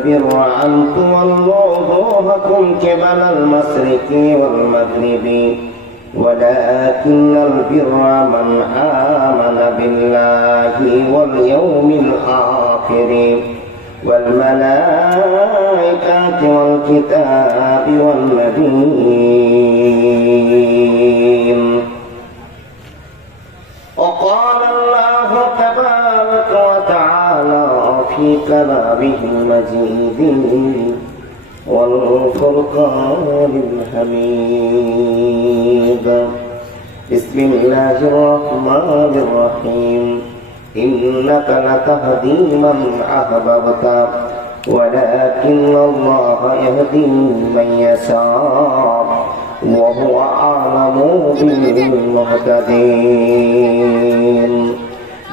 البر أن تولوا وجوهكم قبل المشرق والمغرب ولكن البر من آمن بالله واليوم الآخر والملائكة والكتاب والنبيين. وقال الله تبارك وتعالى في كلامه المجيد والفرقان الحميد. بسم الله الرحمن الرحيم. إنك لتهدي من أحببت ولكن الله يهدي من يشاء وهو أعلم بالمهتدين.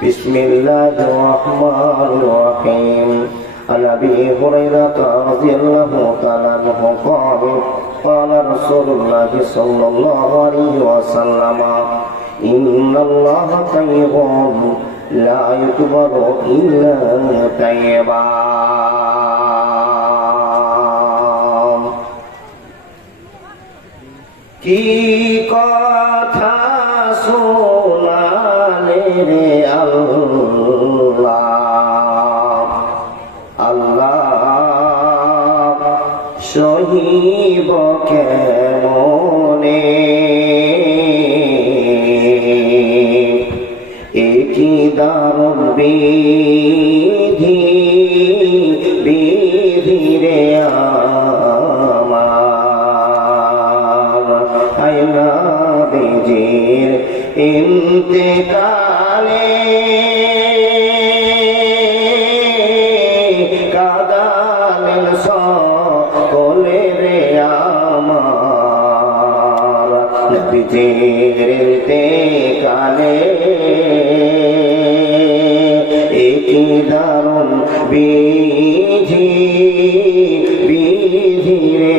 بسم الله الرحمن الرحيم. عن أبي هريرة رضي الله تعالى عنه قال قال رسول الله صلى الله عليه وسلم إن الله طيب لا يقبل إلا طيبا. কি কথা শোনালে রে আল্লাহ, আল্লাহ সহিব কেমনে, একই দারুণ বিধি বিধি রে নবীজির ইন্তেকালে কাদালেন সকলে রে আমার। নবীজির ইন্তেকালে একই দারুণ বিধি বিধি রে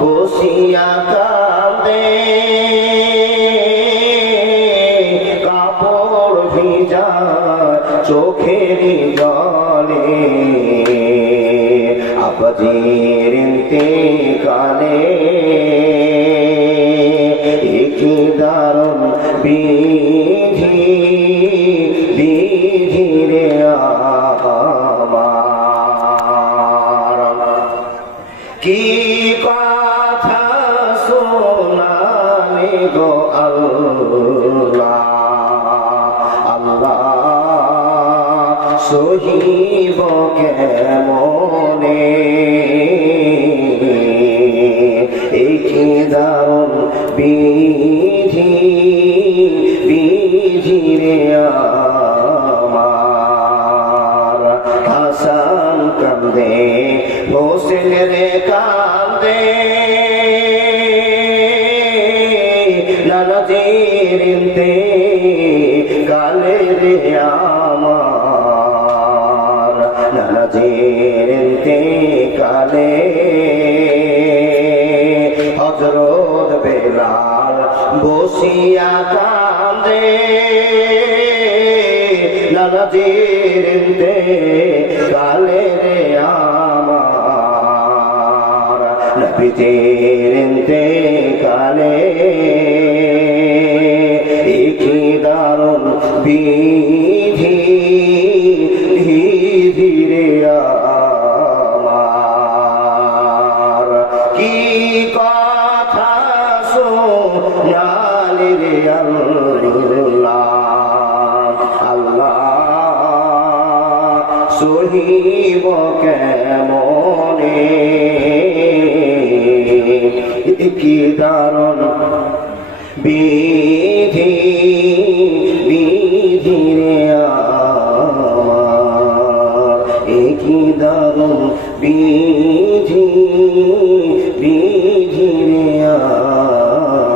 বসিয়া কাঁদে কাপড় ভিজা চোখের জলে, আপাজির ইন্তেকালে একই দারুণ বিধি বিধি রে আমার। কি কথা শোনালে গো আল্লাহ, আল্লাহ সহিব কেমনে, একই দারুণ বিধি বিধি রে আমার। হাসান কান্দে হোসেন রে কান্দে, নানাজির ইন্তেকালে রে আমার। নানাজির ইন্তেকালে হযরত বেলাল বসিয়া কান্দে, নানাজির ইন্তেকালে রে আমার। নবীজির ইন্তেকালে একই দারুণ বিধি বিধি রে আমার। কি কথা শোনালে রে আল্লাহ, আল্লাহ সহিব কেমনে, কি দারুণ বিধি বিধি রে আমার। কি দারুণ বিধি বিধি রে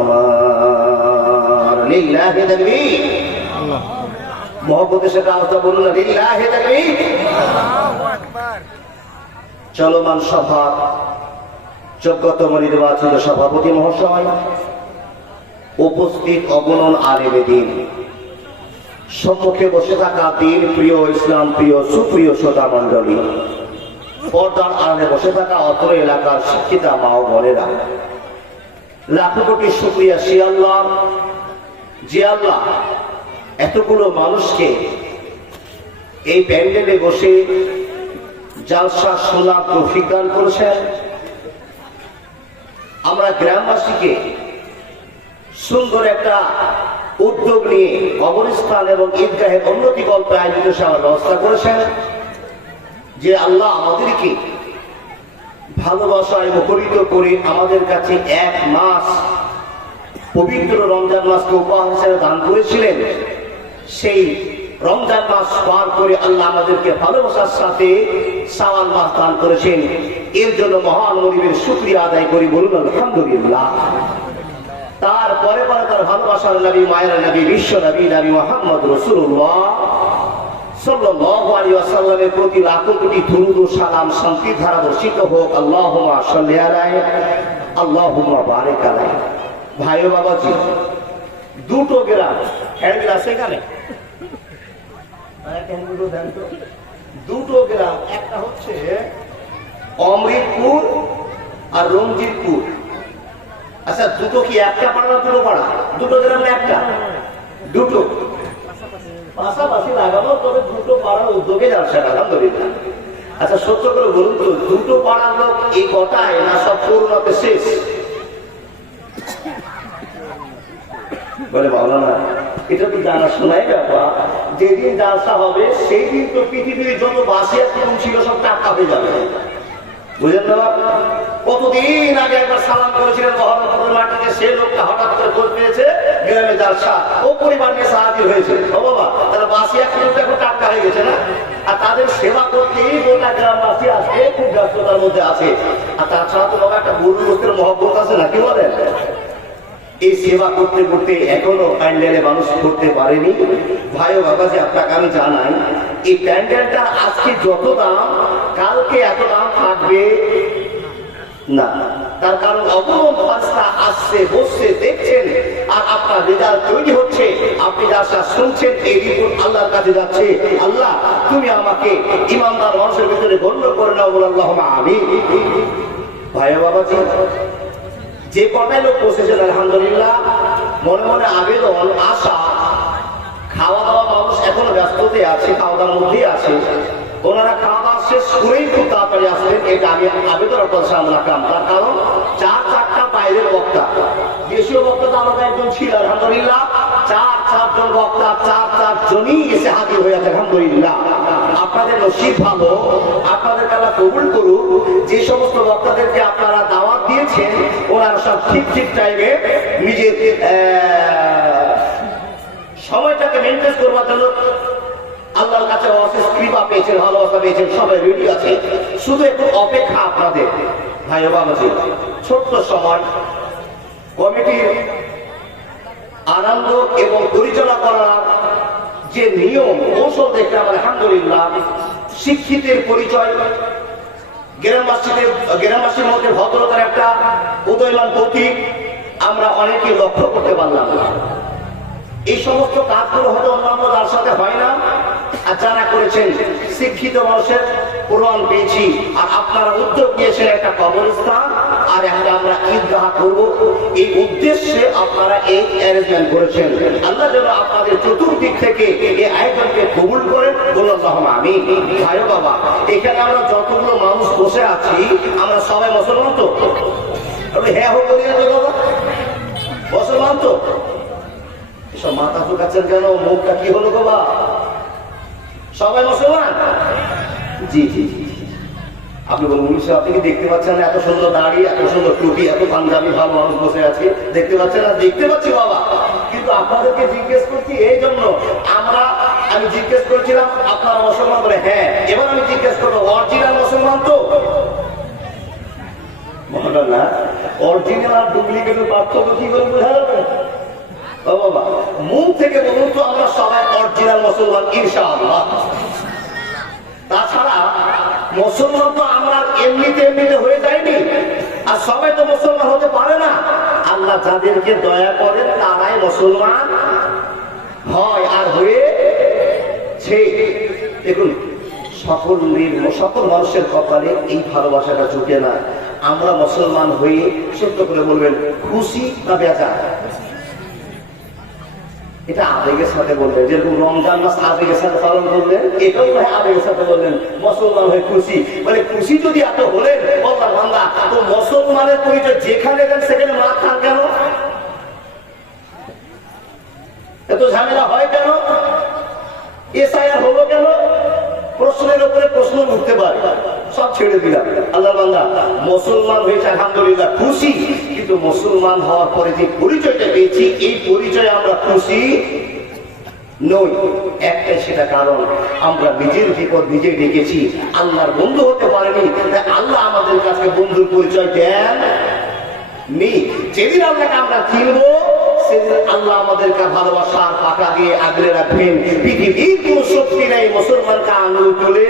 আমার। লিল্লাহি তাকবীর। মহব্বতের সাথে আওয়াজটা বলুন না, লিল্লাহি তাকবীর। আল্লাহু আকবার। চলমান সভা যোগ্যতম নির্বাচিত সভাপতি মহাশয়, উপস্থিত অগণন আলেম দ্বীন, সম্মুখে বসে থাকা দিন প্রিয়, ইসলাম প্রিয়, সুপ্রিয় শ্রোতা মন্ডলী, পর্দার আড়ালে বসে থাকা অত্র এলাকার শিক্ষিতা মা ও বোনেরা, লাখো কোটি শুকরিয়া সে আল্লাহ, যে আল্লাহ এতগুলো মানুষকে এই প্যান্ডেলে বসে জালসা শোনার তৌফিক দান করেছেন। আমরা গ্রামবাসীকে সুন্দর একটা উদ্যোগ নিয়ে কবরস্থান এবং ঈদগাহের উন্নতি কল্পে আয়োজিত সেবার ব্যবস্থা করেছেন। যে আল্লাহ আমাদেরকে ভালোবাসায় মুখরিত করে আমাদের কাছে এক মাস পবিত্র রমজান মাসকে উপহার হিসেবে দান করেছিলেন, সেই রমজান মাস পার করে আল্লাহ আমাদেরকে ভালোবাসার সাথে শাওয়াল মাস দান করেছেন। এর জন্য মহান মনিবের শুকরিয়া আদায় করি, বলুন আলহামদুলিল্লাহ। তারপরে পরে তার ভালোবাসার নবী, মায়ের নবী, বিশ্ব নবী, নবী মুহাম্মদ রাসূলুল্লাহ সাল্লাল্লাহু আলাইহি ওয়াসাল্লামের প্রতি লাখো কোটি দুরূদ ও সালাম শান্তি ধারা বর্ষিত হোক। আল্লাহুম্মা সাল্লি আলাইহি, আল্লাহুম্মা বারিক আলাইহি। ভাই ও বাবাজি, দুটো গ্রাম হ্যান্ডেল আছে এখানে, দুটো গ্রাম, একটা হচ্ছে অমৃতপুর আর রঞ্জিতপুর। আচ্ছা, দুটো কি একটা পাড়া না দুটো পাড়া? দুটো গ্রাম না একটা? দুটো পাশাপাশি লাগানো, তবে দুটো পাড়ার উদ্যোগে যাচ্ছে, আলহামদুলিল্লাহ। আচ্ছা, সত্য করে বলুন তো, দুটো পাড়ার লোক এই কটায় না সব করোনাতে শেষ? বলে ভালো না, এটা তো জানা শোনাই ব্যাপার। যেদিন জালসা হবে সেই দিন তো পৃথিবীর যত বাসিয়া কুটুম ছিল সব টাকা হয়ে যাবে, বুঝলেন না? কতদিন আগে একবার সালাম করেছিলেন মহরমপুরের মাটিতে, সে লোকটা হঠাৎ করে খোঁজ পেয়েছে গ্রামে জালসা, ও পরিবার নিয়ে সাহায্য হয়েছে। ও বাবা, তারা বাসিয়া কুটুমটা এখন টাকা হয়ে গেছে না? আর তাদের সেবা করতেই গোটা গ্রামবাসী আজকে খুব ব্যস্ততার মধ্যে আছে। আর তাছাড়া তো বাবা একটা গরুর গোস্তের মহব্বত আছে না, কি বলেন? এই সেবা করতে করতে এখনো প্যান্ডেলে মানুষ করতে পারেনি। ভাই ও বাবা, যে আপনাকে আমি জানাই, এই প্যান্ডেলটা আজকে যত দাম, কালকে এত দাম থাকবে না। তার কারণ অপরম ফাঁসটা আসছে, বসছে, দেখছেন, আর আপনার রেজাল্ট তৈরি হচ্ছে। আপনি যা শুনছেন এই রিপোর্ট আল্লাহর কাছে যাচ্ছে। আল্লাহ, তুমি আমাকে ইমানদার মানুষের ভিতরে গণ্য করে নাও, বলে আল্লাহুম্মা আমিন। ভাই ও বাবা, যে কটাই লোক বসেছেন আলহামদুলিল্লাহ, মনে মনে আবেদন, আশা, খাওয়া দাওয়া মানুষ এখনো ব্যস্ততে আছে, খাওয়া দাওয়ার মধ্যেই আছে, ওনারা খাওয়া দাওয়া শেষ করেই খুব তাড়াতাড়ি আসবেন, এটা আমি আবেদন আপনার সামনে রাখলাম। তার কারণ 4-4টা বাইরের বক্তা, দেশীয় বক্তা তো আমাদের একজন ছিল আলহামদুলিল্লাহ, 4-4 বক্তা, 4 জনই এসে হাজির হয়ে আছে আলহামদুলিল্লাহ। আপনাদের নসিব ভালো, আপনাদের আল্লাহ কবুল করুক। যে সমস্ত বক্তাদেরকে আপনারা দাওয়াত দিয়েছেন, ওনারা সব ঠিক টাইমে নিজের সময়টাকে মেনটেন করবার জন্য আল্লাহর কাছে অশেষ কৃপা পেয়েছেন, ভালোবাসা পেয়েছেন, সবাই রেডি আছে। শুধু একটু অপেক্ষা আপনাদের। ভাই ও বাবাজি, ছোট্ট সময় কমিটির আনন্দ এবং পরিচালনা করার যে নিয়ম কৌশল দেখলাম আলহামদুলিল্লাহ। শিক্ষিতের পরিচয়, গ্রামবাসীর মধ্যে ভদ্রতার একটা উদয়মান প্রতীক আমরা অনেকে লক্ষ্য করতে পারলাম। এই সমস্ত কাজগুলো হয়তো অন্যান্য যার সাথে হয় না, আর যারা করেছেন শিক্ষিত মানুষের প্রমাণ পেয়েছি। আর আপনারা উদ্যোগ নিয়েছেন একটা কবরস্থান আর একটা আমরা ঈদগাহ করবো, এই উদ্দেশ্যে আপনারা এই অ্যারেঞ্জমেন্ট করেছেন। আল্লাহ যেন আপনাদের চতুর্দিক থেকে এই আয়োজনকে কবুল করেন, বলুন আল্লাহুম্মা আমিন। ভাই ও বাবা, এখানে আমরা যতগুলো মানুষ বসে আছি, আমরা সবাই মুসলমান তো? হ্যাঁ হোক বলি না তো বাবা, মুসলমান তো? এসব মাথা চুকাচ্ছেন কেন? মুখটা কি হলো বাবা? সবাই মুসলমান? জি জি জি। আপনি বলুন, আপনি কি দেখতে পাচ্ছেন না? এত সুন্দর দাড়ি, এত সুন্দর টুপি, এত পাঞ্জাবি ভালো মানুষ বসে আছে, দেখতে পাচ্ছেন না? দেখতে পাচ্ছি বাবা, কিন্তু আপনাদেরকে জিজ্ঞেস করছি এই জন্য, আমি জিজ্ঞেস করছিলাম আপনারা মুসলমান বলে হ্যাঁ, এবার আমি জিজ্ঞেস করবো অরিজিনাল মুসলমান তো? না, অরিজিনাল আর ডুপ্লিকেটের পার্থক্য কি করে বোঝা যাবে? বাবা, মুখ থেকে বলুন তো আমরা সবাই অরিজিনাল মুসলমান ইনশাআল্লাহ। তাছাড়া মুসলমান তো আমরা এমনিতে হয়ে যায়নি, আর সবাই তো মুসলমান হতে পারে না। আল্লাহ যাদেরকে দয়া করেন তারাই মুসলমান হয় আর হয়ে হচ্ছে দেখুন সকল মানুষের কপালে এই ভালোবাসাটা জুটে না। আমরা মুসলমান হয়ে সত্য করে বলবেন খুশি না বেজা? এটা আবেগের সাথে বললেন, যেরকম রমজান মাস আবেগের সাথে পালন করলেন, এটাও ভাই আবেগের সাথে বললেন মুসলমান হয়ে খুশি। মানে খুশি যদি এত হলেন বললাম বান্দা, তো মুসলমানের পরিচয় যেখানে দেন সেখানে মার খান কেন? এত ঝামেলা হয় কেন? এসআইআর হলো কেন? প্রশ্নের উপরে প্রশ্ন উঠতে পারে, সব ছেড়ে দিলাম। আল্লাহ বান্দা মুসলমান হয়েছে আলহামদুলিল্লাহ খুশি, কিন্তু মুসলমান হওয়ার পরে যে পরিচয়টা পেয়েছি এই পরিচয়ে আমরা খুশি নই। একটাই সেটা কারণ আমরা নিজের বিপদ নিজে ডেকেছি, আল্লাহর বন্ধু হতে পারেনি। আল্লাহ আমাদের কাছে বন্ধুর পরিচয় দেন নি। যেদিন আল্লাহকে আমরা চিনবো সেদিন আল্লাহ আমাদেরকে ভালোবাসার পাকা দিয়ে আগলে রাখবেন। পৃথিবীর কোন শক্তি নেই মুসলমানকে আঙুল তুলে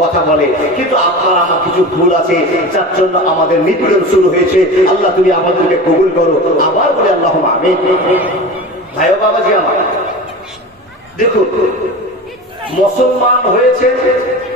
কথা বলে, কিন্তু আপনার আমার কিছু ভুল আছে যার জন্য আমাদের নিপীড়ন শুরু হয়েছে। আল্লাহ তুমি আমাদেরকে কবুল করো। আবার বলে আল্লাহ আমিন। ভাই ও বাবাজি আমার, দেখুন মুসলমান হয়েছে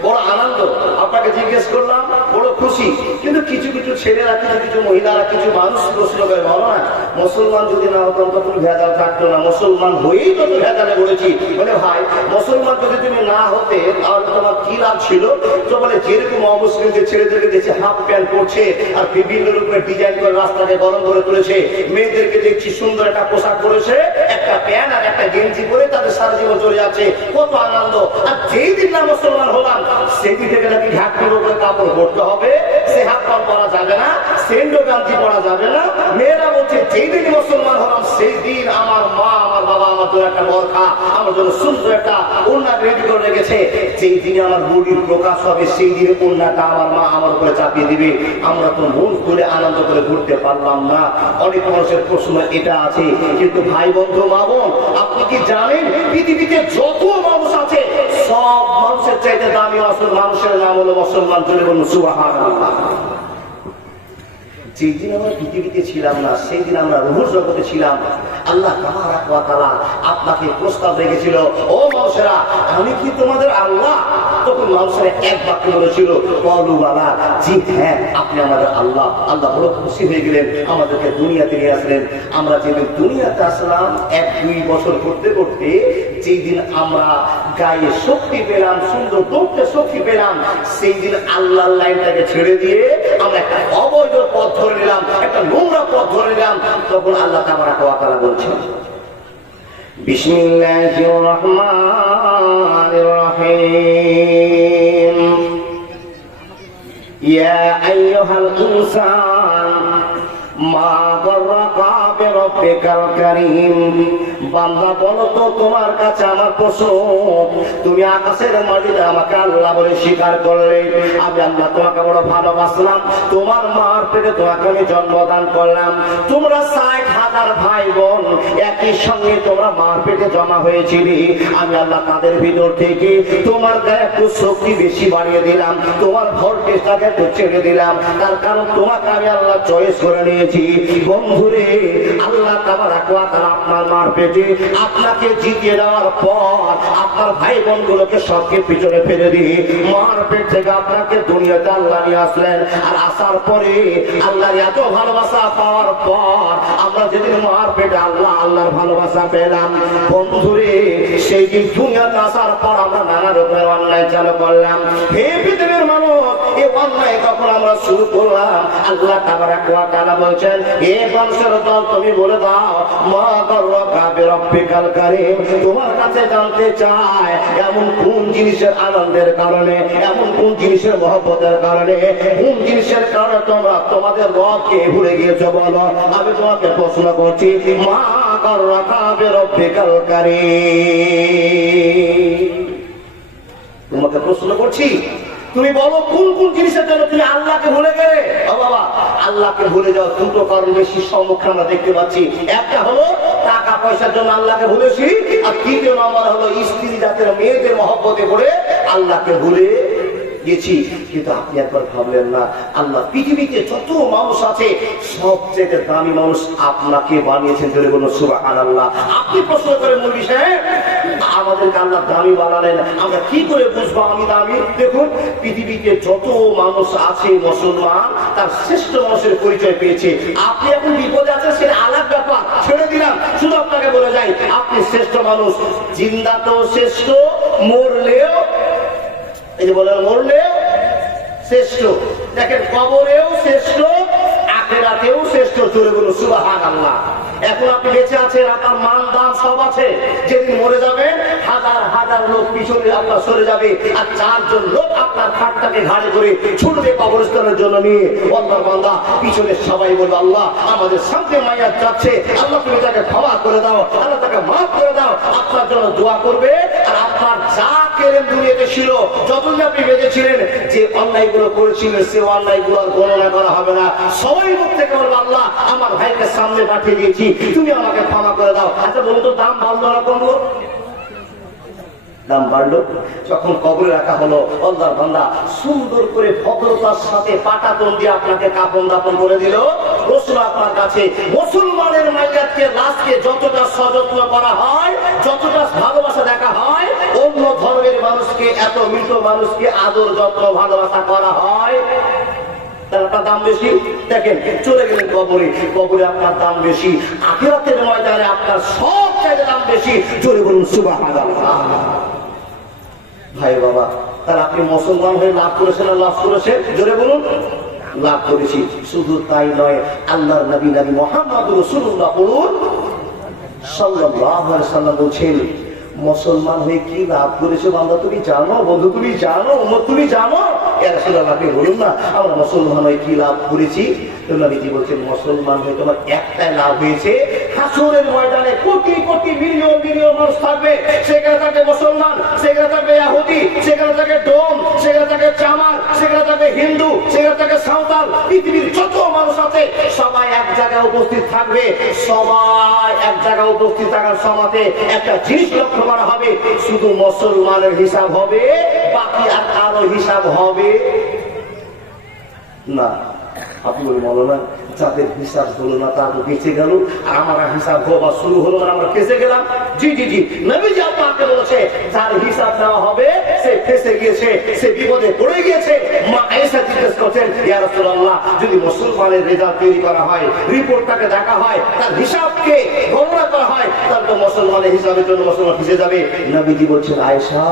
বড় আনন্দ, আপনাকে জিজ্ঞেস করলাম বড় খুশি, কিন্তু কিছু কিছু ছেলেরা কিছু কিছু মহিলারা কিছু মানুষ প্রশ্ন করে, বলো না মুসলমান যদি না হতাম তো তুমি ভেজাল থাকতো না, মুসলমান হয়েই তো তুমি ভেজালে বলেছি। বলে ভাই মুসলমান যদি তুমি না হতে তাহলে তোমার কি লাভ ছিল? তো বলে যেরকম অমুসলিমদের ছেলেদেরকে দেখছি হাফ প্যান্ট পরছে আর বিভিন্ন রকমের ডিজাইন করে রাস্তাকে গরম করে তুলেছে, মেয়েদেরকে দেখছি সুন্দর একটা পোশাক পরেছে, একটা প্যান্ট আর একটা গেঞ্জি পরে তাদের সারা জীবন চলে যাচ্ছে, কত আনন্দ। আর যেই দিন না মুসলমান হলাম সেই দিন থেকে নাকি ঢাকির উপরে কাপড় পরতে হবে, সে হাফ প্যান্ট পরা যাবে না, সেন্ডো গাঞ্জি পরা যাবে না। মেয়েরা বলছে যেই দিন মুসলমান হলাম সেই দিন আমার মা আমার বাবা আমার জন্য একটা বরখা, আমার জন্য সুন্দর একটা ওড়না রেডি করে রেখেছে, যেই দিনে আমার বডির প্রকাশ হবে সেই দিনে ওড়নাটা আমার মা আমার উপরে চাপিয়ে দিবে। আমরা তো মন খুলে আনন্দ করে ঘুরতে পারলাম না। অনেক মানুষের প্রশ্ন এটা আছে, কিন্তু ভাই বন্ধু মা বোন আপনি কি জানেন পৃথিবীতে যত মানুষ আছে সব মানুষের চাইতে দামি মানুষের নাম হলো মুসলমান। জোরে বলুন সুবহানাল্লাহ। যেই দিন আমরা পৃথিবীতে ছিলাম না সেই দিন আমরা রুহুর জগতে ছিলাম। আল্লাহ তাআলা আপনাকে প্রস্তাব রেখেছিল, ও মানুষেরা আমি কি তোমাদের আল্লাহ? তখন মানুষেরা এক বাক্য বলেছিল বলু বালা, জি হ্যাঁ আপনি আমাদের আল্লাহ। আল্লাহ বড় খুশি হয়ে গেলেন, আমাদেরকে দুনিয়াতে নিয়ে আসলেন। আমরা যেদিন দুনিয়াতে আসলাম 1-2 বছর করতে করতে যেই দিন আমরা গায়ে শক্তি পেলাম, সুন্দর দৌড়তে শক্তি পেলাম, সেই দিন আল্লাহর লাইনটাকে ছেড়ে দিয়ে আমরা একটা অবৈধ পথ ধরে নিলাম, একটা নোংরা পথ ধরে নিলাম। তখন আল্লাহ তাবারাকা ওয়া তাআলা বলছেন বিসমিল্লাহির রহমানির রহিম, ইয়া আইয়ুহাল ইনসান মা গররাকা বিরব্বিকাল কারীম। বান্দা বলো তো তোমার কাছে আমার প্রশ্ন, তুমি আকাশের মাটিতে আমাকে আল্লাহ বলে স্বীকার করলে, আমি আল্লাহ তোমাকে বড় ভালোবাসলাম, তোমার মার পেটে তোমাকে আমি জন্মদান করলাম, তোমরা 60,000 ভাই বোন একই সঙ্গে তোমরা মার পেটে জমা হয়েছিলি, আমি আল্লাহ তাদের ভিতর থেকে তোমার গায়ে একটু শক্তি বেশি বাড়িয়ে দিলাম, তোমার ভোল্টেজটাকে একটু ছেড়ে দিলাম, তার কারণ তোমাকে আমি আল্লাহ চয়েস করে নিয়েছি। বন্ধুরে আল্লাহ তাবারাকা ওয়া তাআলা আপনার মার পেটে আপনাকে জিতিয়ে দেওয়ার পর আপনার ভাই বোনগুলোকে সবকে পিছনে ফেলে দিয়ে মার পেট থেকে আপনাকে দুনিয়াতে আল্লাহ নিয়ে আসলেন। আর আসার পরে আল্লাহর এত ভালোবাসা পাওয়ার পর আমরা যেদিন মার পেটে আল্লাহর ভালোবাসা পেলাম, বন্ধুরে সেই দিন দুনিয়াতে আসার পর আমরা নানা রকমের অন্যায় চালু করলাম। হে পৃথিবীর মানুষ, এই অন্যায় কখন আমরা শুরু করলাম? আল্লাহ তাবারাকা ওয়া তাআলা বলছেন, হে মানুষের দল তুমি বলে দাও মা গররাকা বিরব্বিকাল কারীম, তোমার কাছে জানতে চায় এমন কোন জিনিসের আনন্দের কারণে, এমন কোন জিনিসের মহব্বতের কারণে, কোন জিনিসের কারণে তোমরা তোমাদের রবকে ভুলে গিয়েছো বলো। আমি তোমাকে প্রশ্ন করছি মা গররাকা বিরব্বিকাল কারীম, তোমাকে প্রশ্ন করছি তুমি বলো কোন কোন জিনিসের জন্য তুমি আল্লাহকে ভুলে গেলে? ও বাবা, আল্লাহকে ভুলে যাও দুটো কারণ বেশি সম্মুখে আমরা দেখতে পাচ্ছি। একটা হলো টাকা পয়সার জন্য আল্লাহকে ভুলেছি, আর দ্বিতীয় নম্বর হলো স্ত্রী জাতের মেয়েদের মহব্বতে পড়ে আল্লাহকে ভুলে গেছি, কিন্তু আপনি একবার ভাবলেন না আল্লাহ পৃথিবীতে যত মানুষ আছে সবচেয়ে দামি মানুষ আপনাকে বানিয়েছেন। জোরে বলুন সুবহানাল্লাহ। আপনি প্রশ্ন করেন মৌলভী সাহেব আমাদেরকে আল্লাহ দামি বানালেন, আমরা কি করে বুঝবো আমি দামি? দেখুন পৃথিবীতে যত মানুষ আছে মুসলমান তার শ্রেষ্ঠ মানুষের পরিচয় পেয়েছে। আপনি এখন বিপদে আছেন সেটা আলাদা ব্যাপার, ছেড়ে দিলাম। শুধু আপনাকে বলে যাই আপনি শ্রেষ্ঠ মানুষ, জিন্দাতেও শ্রেষ্ঠ, মরলেও এই যে বলেন মরলেও শ্রেষ্ঠ, দেখেন কবরেও শ্রেষ্ঠ, আখিরাতেও শ্রেষ্ঠ। জোরে বলুন সুবহানাল্লাহ। এখন আপনি বেঁচে আছেন, আপনার মান দাম সব আছে। যেদিন মরে যাবেন হাজার হাজার লোক পিছনে আপনার সরে যাবে, আর 4 জন লোক আপনার খাটটাকে ঘাড়ে করে ছুটবে কবরস্থানের জন্য নিয়ে। আল্লাহর বান্দা পিছনে সবাই বলবে আল্লাহ আমাদের সামনে মাইয়া যাচ্ছে, আল্লাহ তুমি তাকে ক্ষমা করে দাও, আল্লাহ তাকে মাফ করে দাও। আপনার জন্য দোয়া করবে, আর আপনার যা কেলেন দুনিয়াতে ছিল, যতদিন আপনি বেঁচে ছিলেন, যে অন্যায়গুলো করেছিলেন সে অন্যায়গুলো আর গণনা করা হবে না। সবাই মুখ থেকে বলবে আল্লাহ আমার ভাইকে সামনে পাঠিয়ে দিয়েছি, তুমি আমাকে ক্ষমা করে দাও। আচ্ছা বলুন তো দাম বাড়লো না কমলো? দাম বাড়লো। যখন কবরে রাখা হলো আল্লাহর বান্দা সুন্দর করে ভদ্রতার সাথে পাটাতন দিয়ে আপনাকে কাফন দাফন করে দিল। প্রশ্ন আপনার কাছে, মুসলমানের মাইয়াতকে লাশকে যতটা সযত্ন করা হয়, যতটা ভালোবাসা দেখা হয়, অন্য ধর্মের মানুষকে এত মৃত মানুষকে আদর যত্ন ভালোবাসা করা হয়, তার আপনার দাম বেশি। দেখেন চলে গেলেন কবরে, কবরে আপনার দাম বেশি, আখিরাতের ময়দানে আপনার সব চাইতে দাম বেশি। জোরে বলুন সুবহানাল্লাহ। ভাই বাবা, তাহলে আপনি মুসলমান হয়ে লাভ করেছেন না লাভ করেছেন? জোরে বলুন লাভ করেছি। শুধু তাই নয়, আল্লাহর নবী নবী মুহাম্মদুর রাসূলুল্লাহ বলুন সাল্লাল্লাহু আলাইহি সাল্লাম বলছেন মুসলমান হয়ে কি লাভ করেছে বান্দা তুমি জানো? বন্ধু তুমি জানো? তুমি জানো? ইয়া রাসূলুল্লাহ আপনি বলুন না আমরা মুসলমান হয়ে কি লাভ করেছি। তো নবীজি বলছেন মুসলমান হয়ে তোমার একটাই লাভ হয়েছে, হাসরের ময়দানে কোটি কোটি মিলিয়ন মিলিয়ন মানুষ থাকবে, সেখানে থাকবে মুসলমান, সেখানে থাকবে ইহুদি, সেখানে থাকবে ডোম, সেখানে থাকবে চামার, সেখানে থাকবে হিন্দু, সেখানে থাকবে সাঁওতাল, পৃথিবীর যত মানুষ আছে সবাই এক জায়গায় উপস্থিত থাকবে। সবাই এক জায়গায় উপস্থিত থাকার সময়তে একটা জিনিস লক্ষ্য করা হবে, শুধু মুসলমানের হিসাব হবে, বাকি আর কারো হিসাব হবে না। আপনি বলি মৌলানা যাদের হিসাব হলো না তা তো বেঁচে গেল, আমার হিসাব হওয়া শুরু হলো না আমরা ফেঁসে গেলাম। জি জি জি, নবীজি আপনাকে বলেছে যার হিসাব নেওয়া হবে সে ফেঁসে গিয়েছে, সে বিপদে পড়ে গিয়েছে। মা আয়েশা জিজ্ঞেস করছেন ইয়া রাসূলুল্লাহ যদি মুসলমানের রেজাল্ট তৈরি করা হয়, রিপোর্টটাকে দেখা হয়, তার হিসাবকে গণনা করা হয়, তার তো মুসলমানের হিসাবের জন্য মুসলমান ফেঁসে যাবে। নবীজি বলছেন আয়েশা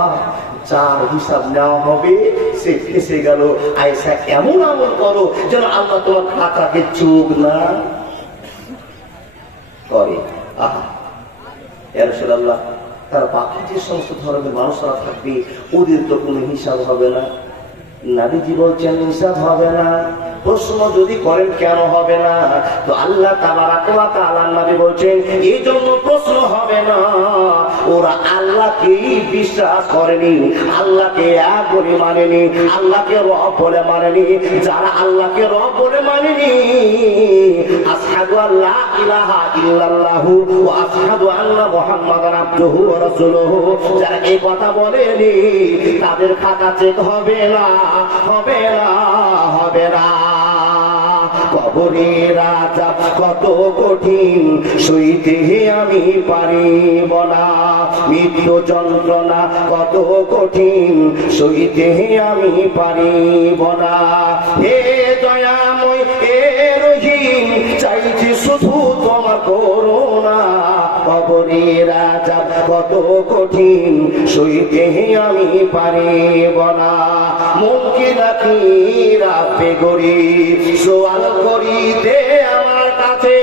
যার হিসাব নেওয়া হবে সে ফেঁসে গেল। আয়েশা এমন আমল করো যেন আল্লাহ তোমার খাতাকে চোখ না করে। আহা ইয়া রাসূলুল্লাহ তার বাকি যে সমস্ত ধর্মের মানুষরা থাকবে ওদের তো কোনো হিসাব হবে না। নবীজি বলছেন হিসাব হবে না। প্রশ্ন যদি করেন কেন হবে না, তো আল্লাহ তাবারাকা ওয়া তাআলা নবী বলছেন এই জন্য প্রশ্ন হবে না, ওরা আল্লাহকে বিশ্বাস করেনি, আল্লাহকে এক বলে মানেনি, আল্লাহকে রব বলে মানেনি। যারা আল্লাহকে রব বলে মানেনি, আশহাদু আল্লা ইলাহা ইল্লাল্লাহু ওয়া আশহাদু আন্না মুহাম্মাদান আবদুহু ওয়া রাসূলুহু, যারা এই কথা বলেনি তাদের খাতা চেক হবে না, হবে না, হবে না। কবরের আযাব কত কঠিন সইতে আমি পারিব না, মৃত্যু যন্ত্রণা কত কঠিন সইতে আমি পারিব না। হে দয়াময় হে রহিম চাইছি শুধু তোমার করুণা, কবরের আযাব কত কঠিন সইতে আমি পারিব না। মুনকির নাকির আপে গরি সওয়াল করিতে আমার কাছে,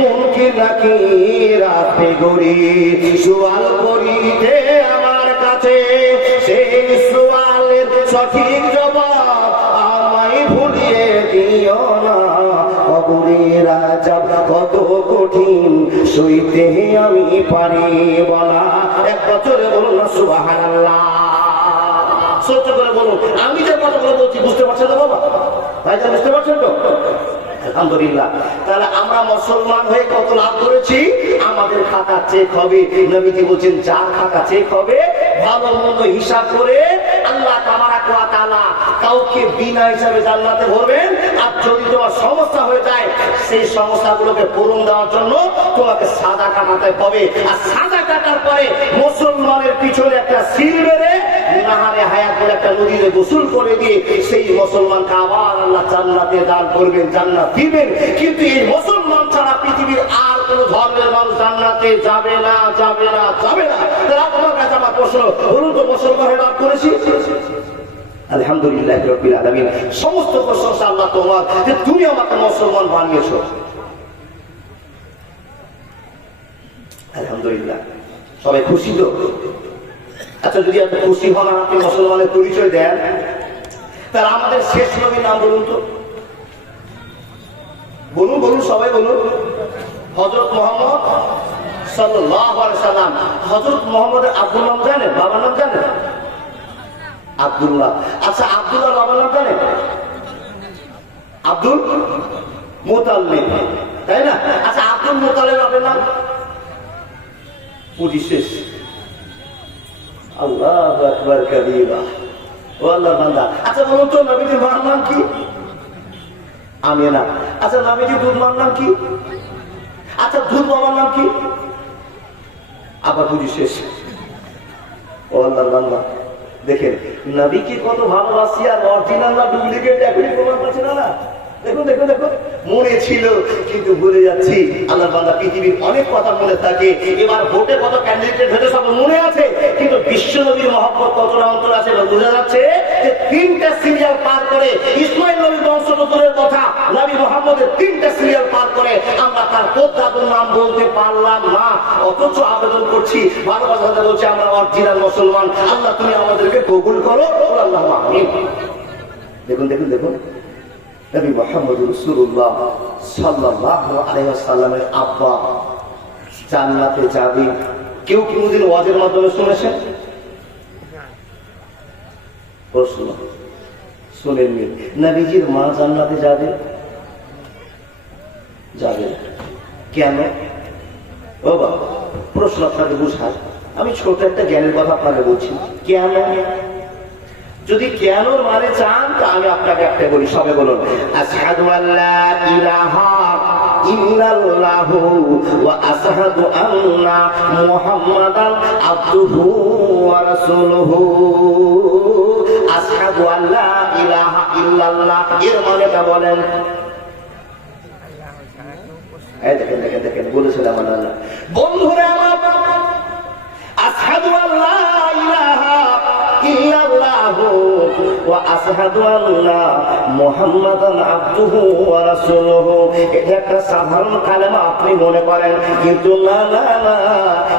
মুনকির নাকির আপে গরি সওয়াল করিতে আমার কাছে, সেই সওয়ালের সঠিক জবাব আমায় ভুলিয়ে দিও না। কবরের আযাব কত কঠিন সইতে আমি পারিব না। এক বছরে বলুন না সুবহানাল্লাহ। সহ্য করে বলুন, আমি যে কথাগুলো বলছি বুঝতে পারছেন তো বাবা? ভাইজান বুঝতে পারছেন তো? আলহামদুলিল্লাহ। তাহলে আমরা মুসলমান হয়ে কত লাভ করেছি? আমাদের খাতা চেক হবে। নবীজি বলছেন যার খাতা চেক হবে ভালো মন্দ হিসাব করে আল্লাহ তাবারাকা ওয়া তাআলা কাউকে বিনা হিসাবে জান্নাতে ভরবেন। আর যদি তোমার সমস্যা হয়ে যায় সেই সমস্যাগুলোকে পূরণ দেওয়ার জন্য তোমাকে সাদা কাটাতে হবে। আর সাদা কাটার পরে মুসলমানের পিছনে একটা সিল মেরে নাহারে হায়াত বলে একটা নদীতে গোসল করে দিয়ে সেই মুসলমানকে আবার আল্লাহ জান্নাতে দান করবেন, জান্নাত দিবেন। কিন্তু এই মুসলমান ছাড়া পৃথিবীর আর কোন ধর্মের মানুষ জান্নাতে যাবে না, যাবে না, যাবে না। আপনার কাছে আমার প্রশ্ন, বলুন তো মুসলমান হয়ে লাভ করেছি? আলহামদুলিল্লাহ রাব্বিল আলামিন। সমস্ত প্রশংসা আল্লাহ তোমার যে তুমি আমাকে মুসলমান বানিয়েছো। আলহামদুলিল্লাহ। সবাই খুশি তো? আচ্ছা, যদি এত খুশি হন আর আপনি মুসলমানের পরিচয় দেন, তাহলে আমাদের শেষ নবীর নাম বলুন তো। বলুন বলুন, সবাই বলুন। হযরত মুহাম্মদ সাল্লাল্লাহু আলাইহি সাল্লাম। হযরত মুহাম্মদের আব্বুর নাম জানেন? বাবার নাম জানেন? আব্দুল্লাহ। আচ্ছা, আব্দুল্লাহ বাবার নাম জানেন? আব্দুল মুতাল্লিব, তাই না? আচ্ছা, আব্দুল মুতাল্লিব বাবার নাম? পুলিশের। আল্লাহু আকবার কাবীরা। ও আল্লাহর বান্দা, আচ্ছা বলুন তো নবীজির মার নাম কি? আমিনা। আচ্ছা, নবীজির দুধ মার নাম কি? আচ্ছা, দুধ বাবার নাম কি? আবার পুলিশের। ও আল্লাহর বান্দা, দেখেন নবীকে কত ভালোবাসি, আর অরিজিনাল না ডুপ্লিকেট এখনই প্রমাণ পাচ্ছি না। দেখুন দেখুন দেখুন, মনে ছিল কিন্তু ভুলে যাচ্ছি। আল্লাহর বান্দা, পৃথিবীর অনেক কথা মনে থাকে। এবার ভোটে কত ক্যান্ডিডেট হয়েছে সব মনে আছে, কিন্তু বিশ্ব নবীর মহব্বত কতটা অন্তর আছে বোঝা যাচ্ছে যে 3টা সিরিয়াল পার করে ইসমাইল নবীর বংশোত্তরের কথা নবী মুহাম্মদের 3টা সিরিয়াল পার করে আমরা তার দাদুর নাম বলতে পারলাম না। অথচ আবেদন করছি, ভালোবাসা বলছি আমরা অরিজিনাল মুসলমান। আল্লাহ তুমি আমাদেরকে কবুল করো, আল্লাহুম্মা আমিন। দেখুন দেখুন দেখুন, নবী মুহাম্মদ রাসূলুল্লাহ সাল্লাল্লাহু আলাইহি ওয়াসাল্লামের আব্বা জান্নাতে যাবে। কেউ কি কোনদিন ওয়াজের মাধ্যমে শুনেছেন? প্রশ্ন শুনেননি। নবীজির মা জান্নাতে যাবে? যাবে। কেন? ও বাবা, প্রশ্ন আপনাকে বুঝায়। আমি ছোট একটা জ্ঞানের কথা আপনাকে বলছি। কেন? যদি কেনর মানে চান তা আমি আপনাকে একটা বলি, সবে বলুন আশহাদু আল্লা ইলাহা ইল্লাল্লাহু ওয়া আশহাদু আন্না মুহাম্মাদান আবদুহু ওয়া রাসূলুহু। আশহাদু আল্লা ইলাহা ইল্লাল্লাহ এর মানেটা বলেন। এই দেখেন দেখেন দেখেন, বলেছিলাম আল্লাহ। বন্ধুরা আমার, আশহাদু আল্লা ইলাহা ইল্লাল্লাহু ওয়া আশহাদু আন্না মুহাম্মাদান আবদুহু ওয়া রাসূলুহু, এটা একটা সাধারণ কালেমা আপনি মনে করেন, কিন্তু না না না,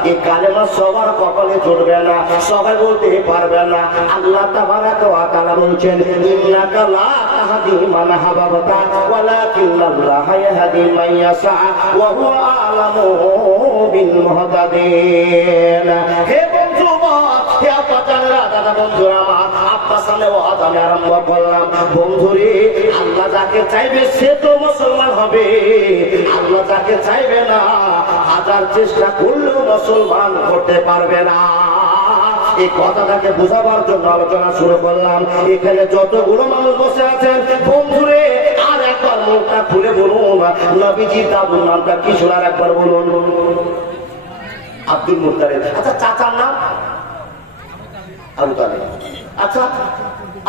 এই কালেমা সবার কপালে জুটবে না, সবাই বলতে পারবে না। আল্লাহ তাবারাকা ওয়া তাআলা বলেন, ইন্নাকা লা তাহদি মান আহবাবতা ওয়ালাকিন্নাল্লাহা ইয়াহদি মান ইয়াশা ওয়া হুয়া আ'লামু বিল মুহতাদিন। হে বন্ধু, হে আপা জানেরা, দাদা বন্ধুরা আমার, আপনার সামনে ওয়াজ আমি আরম্ভ করলাম। বন্ধুরে, আল্লাহ যাকে চাইবে সে তো মুসলমান হবে, আল্লাহ যাকে চাইবে না হাজার চেষ্টা করলেও মুসলমান করতে পারবে না। এই কথাটাকে বোঝাবার জন্য আলোচনা শুরু করলাম। এখানে যতগুলো মানুষ বসে আছেন, বন্ধুরে আর একবার মুখটা খুলে বলুন, নবীজির দাদুর নামটা কি ছিল আর একবার বলুন। Abdul Muttalib. আচ্ছা, চাচার নাম? আবু তালেব। আচ্ছা,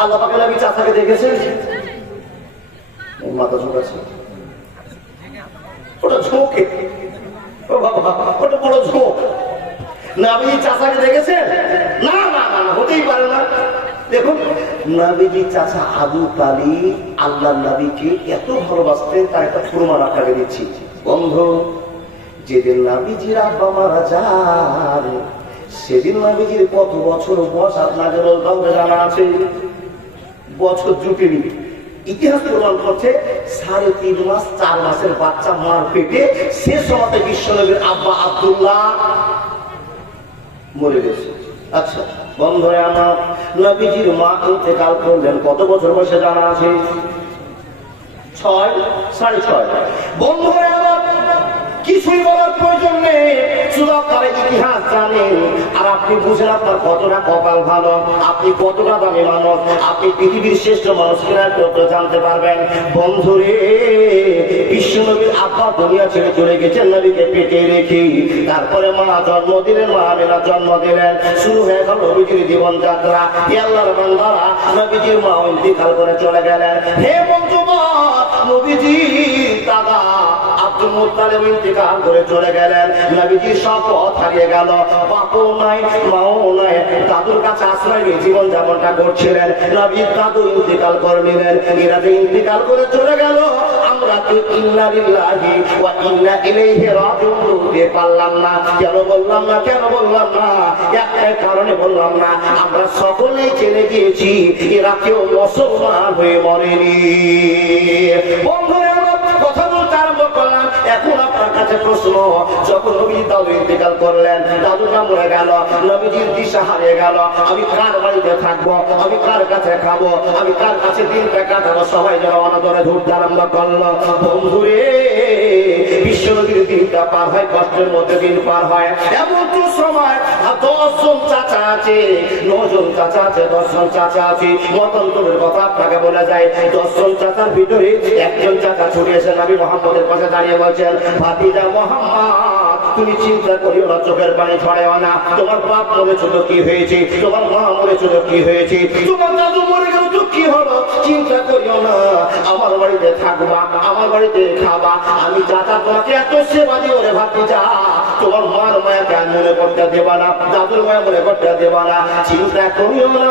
আল্লাহ পাকের নবী চাচাকে দেখেছেন? মাথা ঝুঁকাচ্ছে। ওটা ঝোঁকে, ও বাবা, ওটা বড় ঝোঁক। নবীজি চাচাকে দেখেছেন? না না না, হতেই পারে না। দেখুন, নবীজি চাচা আবু তালিব আল্লাহর নবীকে এত ভালোবাসতেন, তার একটা প্রমাণ আপনাকে দিচ্ছি। বন্ধু, যেদিন নবীজির আব্বা মারা যান, সেদিন নবীজির কত বছর বয়স আপনাদের কাউকে জানা আছে? বছর জুটেনি। ইতিহাস প্রমাণ করছে 3.5 মাস 4 মাসের বাচ্চা মার পেটে, সে সময় বিশ্বনবীর আব্বা আব্দুল্লাহ মরে গেছে। আচ্ছা বন্ধুরা আমার, নবীজির মা ইন্তেকাল করলেন কত বছর বয়সে জানা আছে? 6, 6.5। বন্ধুরা আমার, কি কিছুই বলার প্রয়োজন নেই, শুধু আপনার ইতিহাস জানেন আর আপনি বুঝেন আপনার কতটা কপাল ভালো, আপনি কতটা দামি মানুষ, আপনি পৃথিবীর শ্রেষ্ঠ মানুষ কিনা একটু জানতে পারবেন। বন্ধুরে, বিশ্বনবীর আব্বা দুনিয়া ছেড়ে চলে গেছেন নবীকে পেটে রেখে, তারপরে মা জন্ম দিলেন, মা আমিনা জন্ম দিলেন, শুরু হয়ে গেল নবীজির জীবনযাত্রা। আল্লাহর বান্দারা, নবীজির মা ইন্তিকাল করে চলে গেলেন। হে বন্ধুরা, নবীজির দাদা আব্দুল মুত্তালিব ইন্তিকাল করে চলে গেলেন। নবীজির সব পথ হারিয়ে গেল, বাপও নাই, মাও নাই, দাদুর কাছে আশ্রয় নিয়ে জীবন যাপনটা করছিলেন। নবীর দাদু ইন্তিকাল করে নিলেন। এরা যে ইন্তিকাল করে চলে গেল, আমরা তো ইন্না লিল্লাহি ওয়া ইন্না ইলাইহি রাজিউন বলতে পারলাম না। কেন বললাম না? একটাই কারণে বললাম না, আমরা সকলেই জেনে গিয়েছি এরা কেউ মুসলমান হয়ে মরেনি। বন্ধুরা, কথা বলতে আরম্ভ করলাম। এখন আপনার কাছে প্রশ্ন, যখন নবী দাদু ইন্তেকাল করলেন, দাদুটা মরে গেল, নবীজির দিশা হারিয়ে গেল, আমি কার বাড়িতে থাকবো, আমি কার কাছে খাবো, আমি কার কাছে দিনটা কাটাবো, সবাই যেন অনাদরে ধরতে আরম্ভ করলো। বন্ধুরে, বিশ্বনবীর দিনটা পার হয়, কষ্টের মধ্যে দিন পার হয়। এমন তো সময় 10 জন চাচা আছে, 9 জন চাচা আছে, 10 জন চাচা আছে। মতন্তরের কথা আপনাকে বলে যায়, 10 জন চাচার ভিতরে একজন চাচা ছুটে এসে নবী মুহাম্মদের পাশে দাঁড়িয়ে বলছেন, ভাতিজা মুহাম্মদ, তুমি চিন্তা করিও না, চোখের পানি ছড়াও না। তোমার বাপ মরেছিল কি হয়েছে, তোমার মা মরেছিল কি হয়েছে, তোমার দাদু মরে গেল তো কি হলো, চিন্তা করিও না। আমার বাড়িতে থাকবা, আমার বাড়িতে খাবা, আমি চাচা তোমাকে এত সেবা দিও রে ভাতিজা, তোমার মার মায়াকে আর মনে করতে দেবা না, দাদুর মায়া মনে করতে দেবা না, চিন্তা করিও না,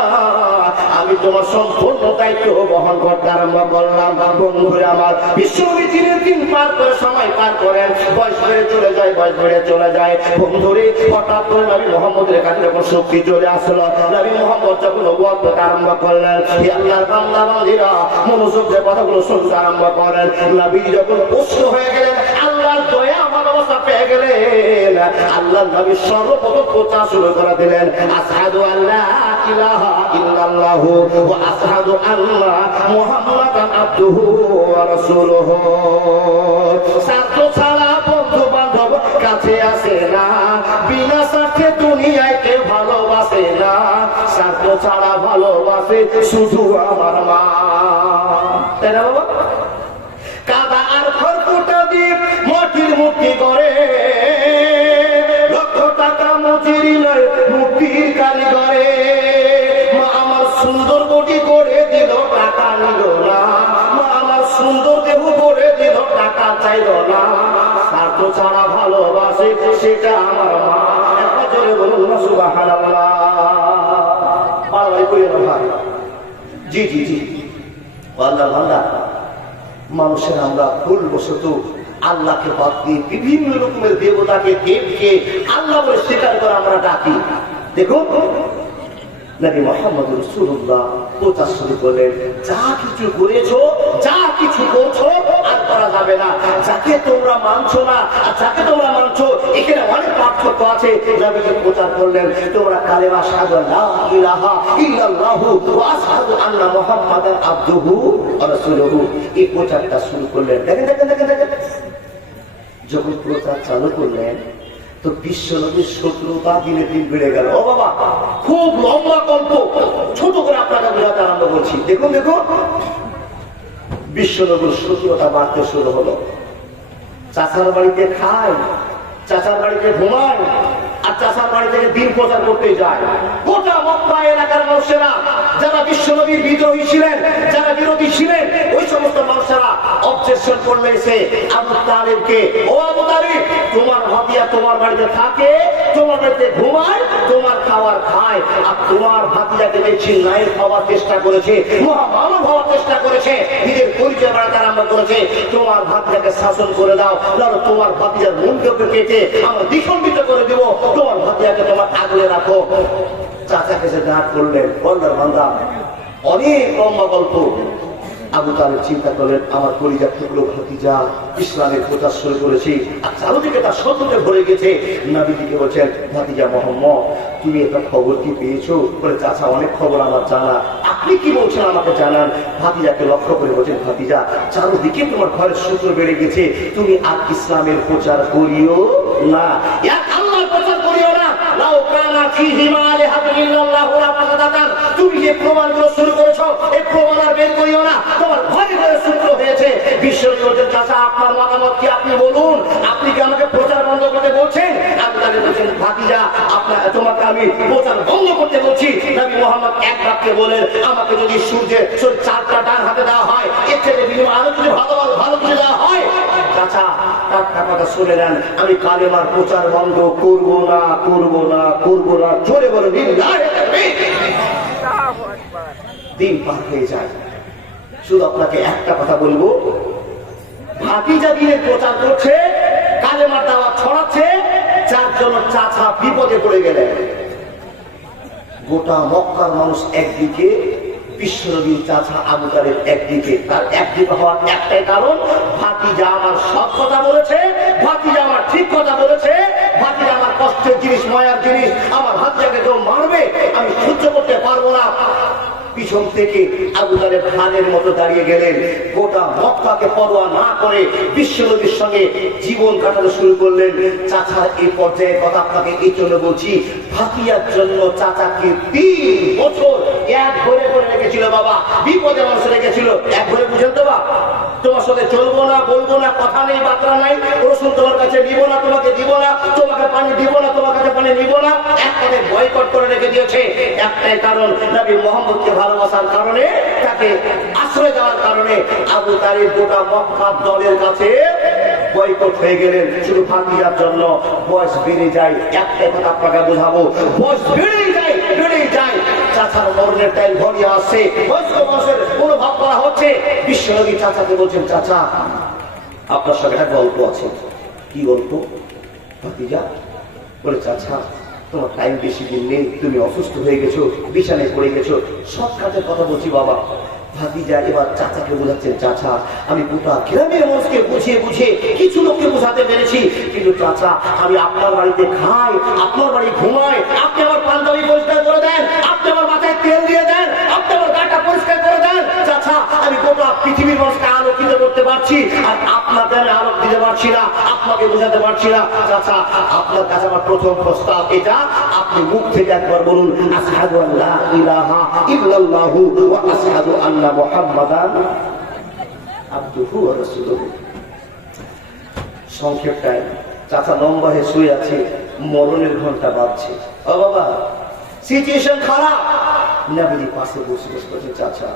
আমি তোমার সম্পূর্ণ দায়িত্ব বহন করতে আরম্ভ করলাম। বন্ধুরা আমার, বিশ্বনবী দিনের দিন পার করে, সময় পার করেন, বয়স বেড়ে চলে যায়, বয়স বেড়ে চলে যায়। বন্ধুরে, হঠাৎ করে নবী মুহাম্মদের কাছে যখন শক্তি চলে আসলো, নবী মুহাম্মদ যখন নবুয়ত পেতে আরম্ভ করলেন, হে আল্লাহর বান্দা বান্দীরা, মনোযোগ দিয়ে কথাগুলো শুনতে আরম্ভ করেন। নবী যখন পুষ্ট হয়ে গেলেন, আল্লাহর দয়া ভালোবাসা পেয়ে গেলেন, আল্লাহর নবী সর্বপ্রথম প্রচার শুরু করে দিলেন, আশহাদু আল্লা ইলাহা ইল্লাল্লাহু ওয়া আশহাদু আন্না মুহাম্মাদান আবদুহু ওয়া রাসূলুহু। স্বার্থ ছাড়া বন্ধু বান্ধব কাছে আসে না, বিনা স্বার্থে দুনিয়ায় কেউ ভালোবাসে না, স্বার্থ ছাড়া ভালোবাসে শুধু আমার মা। তাই না বাবা? কাদা আর খড়কুটা দিয়ে মাটির মূর্তি করে, লক্ষ টাকা মজুরি নয় মূর্তির কারিগরে, মা আমার সুন্দর বডি করে দিল, টাকা নিল না, মা আমার সুন্দর দেহ করে দিল, টাকা চাইল না, স্বার্থ ছাড়া ভালোবাসে সেটা আমার মা। একবার জোরে বলুন না সুবহানাল্লাহ। বাড়াবাড়ি করিও না ভাই। জি জি জি, আল্লাহ বান্দা, মানুষের আমরা ভুলবশত আল্লাহকে বাদ দিয়ে বিভিন্ন রকমের দেবতাকে, দেবকে আল্লাহ বলে স্বীকার করে আমরা ডাকি। দেখুন, নবী মুহাম্মদ রাসূলুল্লাহ প্রচার শুরু করলেন, যা কিছু করেছো, যা কিছু করছো আর করা যাবে না, যাকে তোমরা মানছো না আর যাকে তোমরা মানছো, এখানে অনেক পার্থক্য আছে। নবীকে প্রচার করলেন, তোমরা কালেমা আশহাদু লা ইলাহা ইল্লাল্লাহু ওয়া আশহাদু আন্না মুহাম্মাদান আবদুহু ওয়া রাসূলুহু, এই প্রচারটা শুরু করলেন। দেখেন দেখেন দেখেন দেখেন, যখন প্রচার চালু করলেন তো বিশ্বনবীর শত্রুতা দিনে দিন বেড়ে গেল। ও বাবা, খুব লম্বা গল্প, ছোট করে আপনাকে বোঝাতে আরম্ভ করছি। দেখুন দেখুন, বিশ্বনবীর শত্রুতা বাড়তে শুরু হলো। চাচার বাড়িতে খায়, চাচার বাড়িতে ঘুমায়, আর চাচার বাড়ি থেকে দিন প্রচার করতে যায়। গোটা মক্কা এলাকার মানুষেরা, যারা বিশ্বনবীর বিদ্রোহী ছিলেন, যারা বিরোধী ছিলেন, ওই সমস্ত মানুষেরা অবজেকশন করলে এসে আবু তালিবকে, ও আবু তালিব, তোমার ভাতিজা তোমার বাড়িতে থাকে, তোমার বাড়িতে ঘুমায়, তোমার খাবার খায়, আর তোমার ভাতিজাকে দেখছি নায়ের খাওয়ার চেষ্টা করেছে, মহামানব হওয়ার চেষ্টা করেছে, নিজের পরিচয় বাড়াতে আরম্ভ করেছে, তোমার ভাতিজাকে শাসন করে দাও, নাহলে তোমার ভাতিজার মুন্ডকে কেটে আমরা দ্বিখণ্ডিত করে দেব, তোমার ভাতিজাকে তোমার আগলে রাখো। চাচাকে সে দাঁড় করলেন, বললেন বান্দা, অনেক লম্বা গল্প, আবু তালেব চিন্তা করলেন, আমার কলিজার টুকরো ভাতিজা ইসলামের প্রচার শুরু করেছি আর চারদিকে তার শত্রুতে ভরে গেছে। নবীজিকে বলছেন, ভাতিজা মোহাম্মদ, তুমি একটা খবর কি পেয়েছো? বলে, চাচা অনেক খবর আমার জানা, আপনি কি বলছেন আমাকে জানান। ভাতিজাকে লক্ষ্য করে বলছেন, ভাতিজা চারদিকে তোমার ঘরের শত্রু বেড়ে গেছে, তুমি আর ইসলামের প্রচার করিও না, আল্লাহর প্রচার করিও না। লাউ কানা ফীহিমা আলিহাতুন ইল্লাল্লাহু লাফাসাদাতান, তুমি যে প্রমাণগুলো শুরু করেছো এই প্রমাণ আর বের করিও না, তোমার ঘরে ঘরে শত্রু হয়েছে। বিশ্বনবী বলছেন, চাচা আপনার মতামত কি, আপনি বলুন, আপনি কি আমাকে প্রচার বন্ধ করতে বলছেন? আবু তালেব বলছেন, ভাতিজা তোমাকে আমি প্রচার বন্ধ করতে বলছি। নবী মুহাম্মদ এক বাক্যে বলেন, আমাকে যদি সূর্যের 4টা ডান হাতে দেওয়া হয়, এর থেকে বিনিময়ে আরো যদি ভালো কিছু দেওয়া হয়, চাচা তার টাকাটা শুনে নেন, আমি কালেমার প্রচার বন্ধ করব না, করব না, করব না। জোরে বলে দিন পার হয়ে যায়। শুধু আপনাকে একটা কথা বলবো, ভাতিজা দিনের প্রচার করছে, কালেমার দাওয়াত ছড়াচ্ছে, যার জন্য চাচা বিপদে পড়ে গেলেন। গোটা মক্কার মানুষ একদিকে, বিশ্বনবীর চাচা আবু তালেব একদিকে। তার একদিকে হওয়ার একটাই কারণ, ভাতিজা আমার সৎ কথা বলেছে, ভাতিজা আমার ঠিক কথা বলেছে, ভাতিজা আমার কষ্টের জিনিস, মায়ার জিনিস, আমার ভাতিজাকে কেউ মারবে আমি সহ্য করতে পারবো না। পিছন থেকে আবু তালেব খানের মতো দাঁড়িয়ে গেলেন, গোটা মক্কাকে পরোয়া না করে বিশ্বনবীর সঙ্গে জীবন কাটাতে শুরু করলেন। চাচা এই পর্যায়ে কথা আপনাকে এই জন্য বলছি, ভাতিজার জন্য চাচাকে 3 বছর এক ঘরে করে রেখেছিল বাবা, বিপদে মানুষ রেখেছিল। এক ঘরে বুঝেন তো বা, তোমার সাথে চলবো না, বলবো না, কথা নেই, বার্তা নাই, রসুন তোমার কাছে নিব না, তোমাকে দিব না, তোমাকে পানি দিব না, তোমার কাছে পানি নিব না, এক কথায় বয়কট করে রেখে দিয়েছে। একটাই কারণ, নবী মুহাম্মদকে ভালোবাসার কারণে, তাকে আশ্রয় দেওয়ার কারণে আবু তালেব গোটা মক্কার দলের কাছে বয়কট হয়ে গেলেন। শুধু ভাতিজার জন্য বয়স বেড়ে যায়। একটাই কথা আপনাকে বোঝাবো, বয়স বেড়েই যায়, বেড়েই যায়। চাচার মরণের টাইম ঘনিয়ে আসছে, বয়স্ক মানুষের অনুভব করা হচ্ছে। বিশ্বনবী চাচাকে বলছেন, চাচা আপনার সঙ্গে একটা গল্প আছে। কি গল্প? ভাতিজা বলে, চাচা তোমার টাইম বেশি দিন নেই, তুমি অসুস্থ হয়ে গেছো, বিছানায় পড়ে গেছো, সব কাজের কথা বলছি বাবা। ভাতিজা এবার চাচাকে বোঝাচ্ছেন, চাচা আমি গোটা গ্রামের মানুষকে বুঝিয়ে বুঝিয়ে কিছু লোককে বোঝাতে পেরেছি, কিন্তু চাচা আমি আপনার বাড়িতে খাই, আপনার বাড়ি ঘুমাই, আপনি আমার পাঞ্জাবি পরিষ্কার করে দেন, আপনি আমার মাথায় তেল দিয়ে দেন, আপনি আমার গাটা পরিষ্কার করে দেন। চাচা আমি গোটা পৃথিবীর মানুষকে আলোকিত করতে পারছি, আর আপনাকে আমি আলোক দিতে পারছি না, আপনাকে বোঝাতে পারছি না। চাচা আপনার কাছে আমার প্রথম প্রস্তাব এটা, আপনি মুখ থেকে একবার বলুন, আশহাদু আল্লা ইলাহা ইল্লাল্লাহু ওয়া আশহাদু আন্না মুহাম্মাদান আবদুহু ওয়া রাসূলুহু। সংক্ষেপটায় চাচা লম্বা হয়ে শুয়ে আছে, মরণের ঘন্টা বাজছে। ও বাবা সিচুয়েশন খারাপ। নবীজি পাশে বসে বসে বলছে, চাচা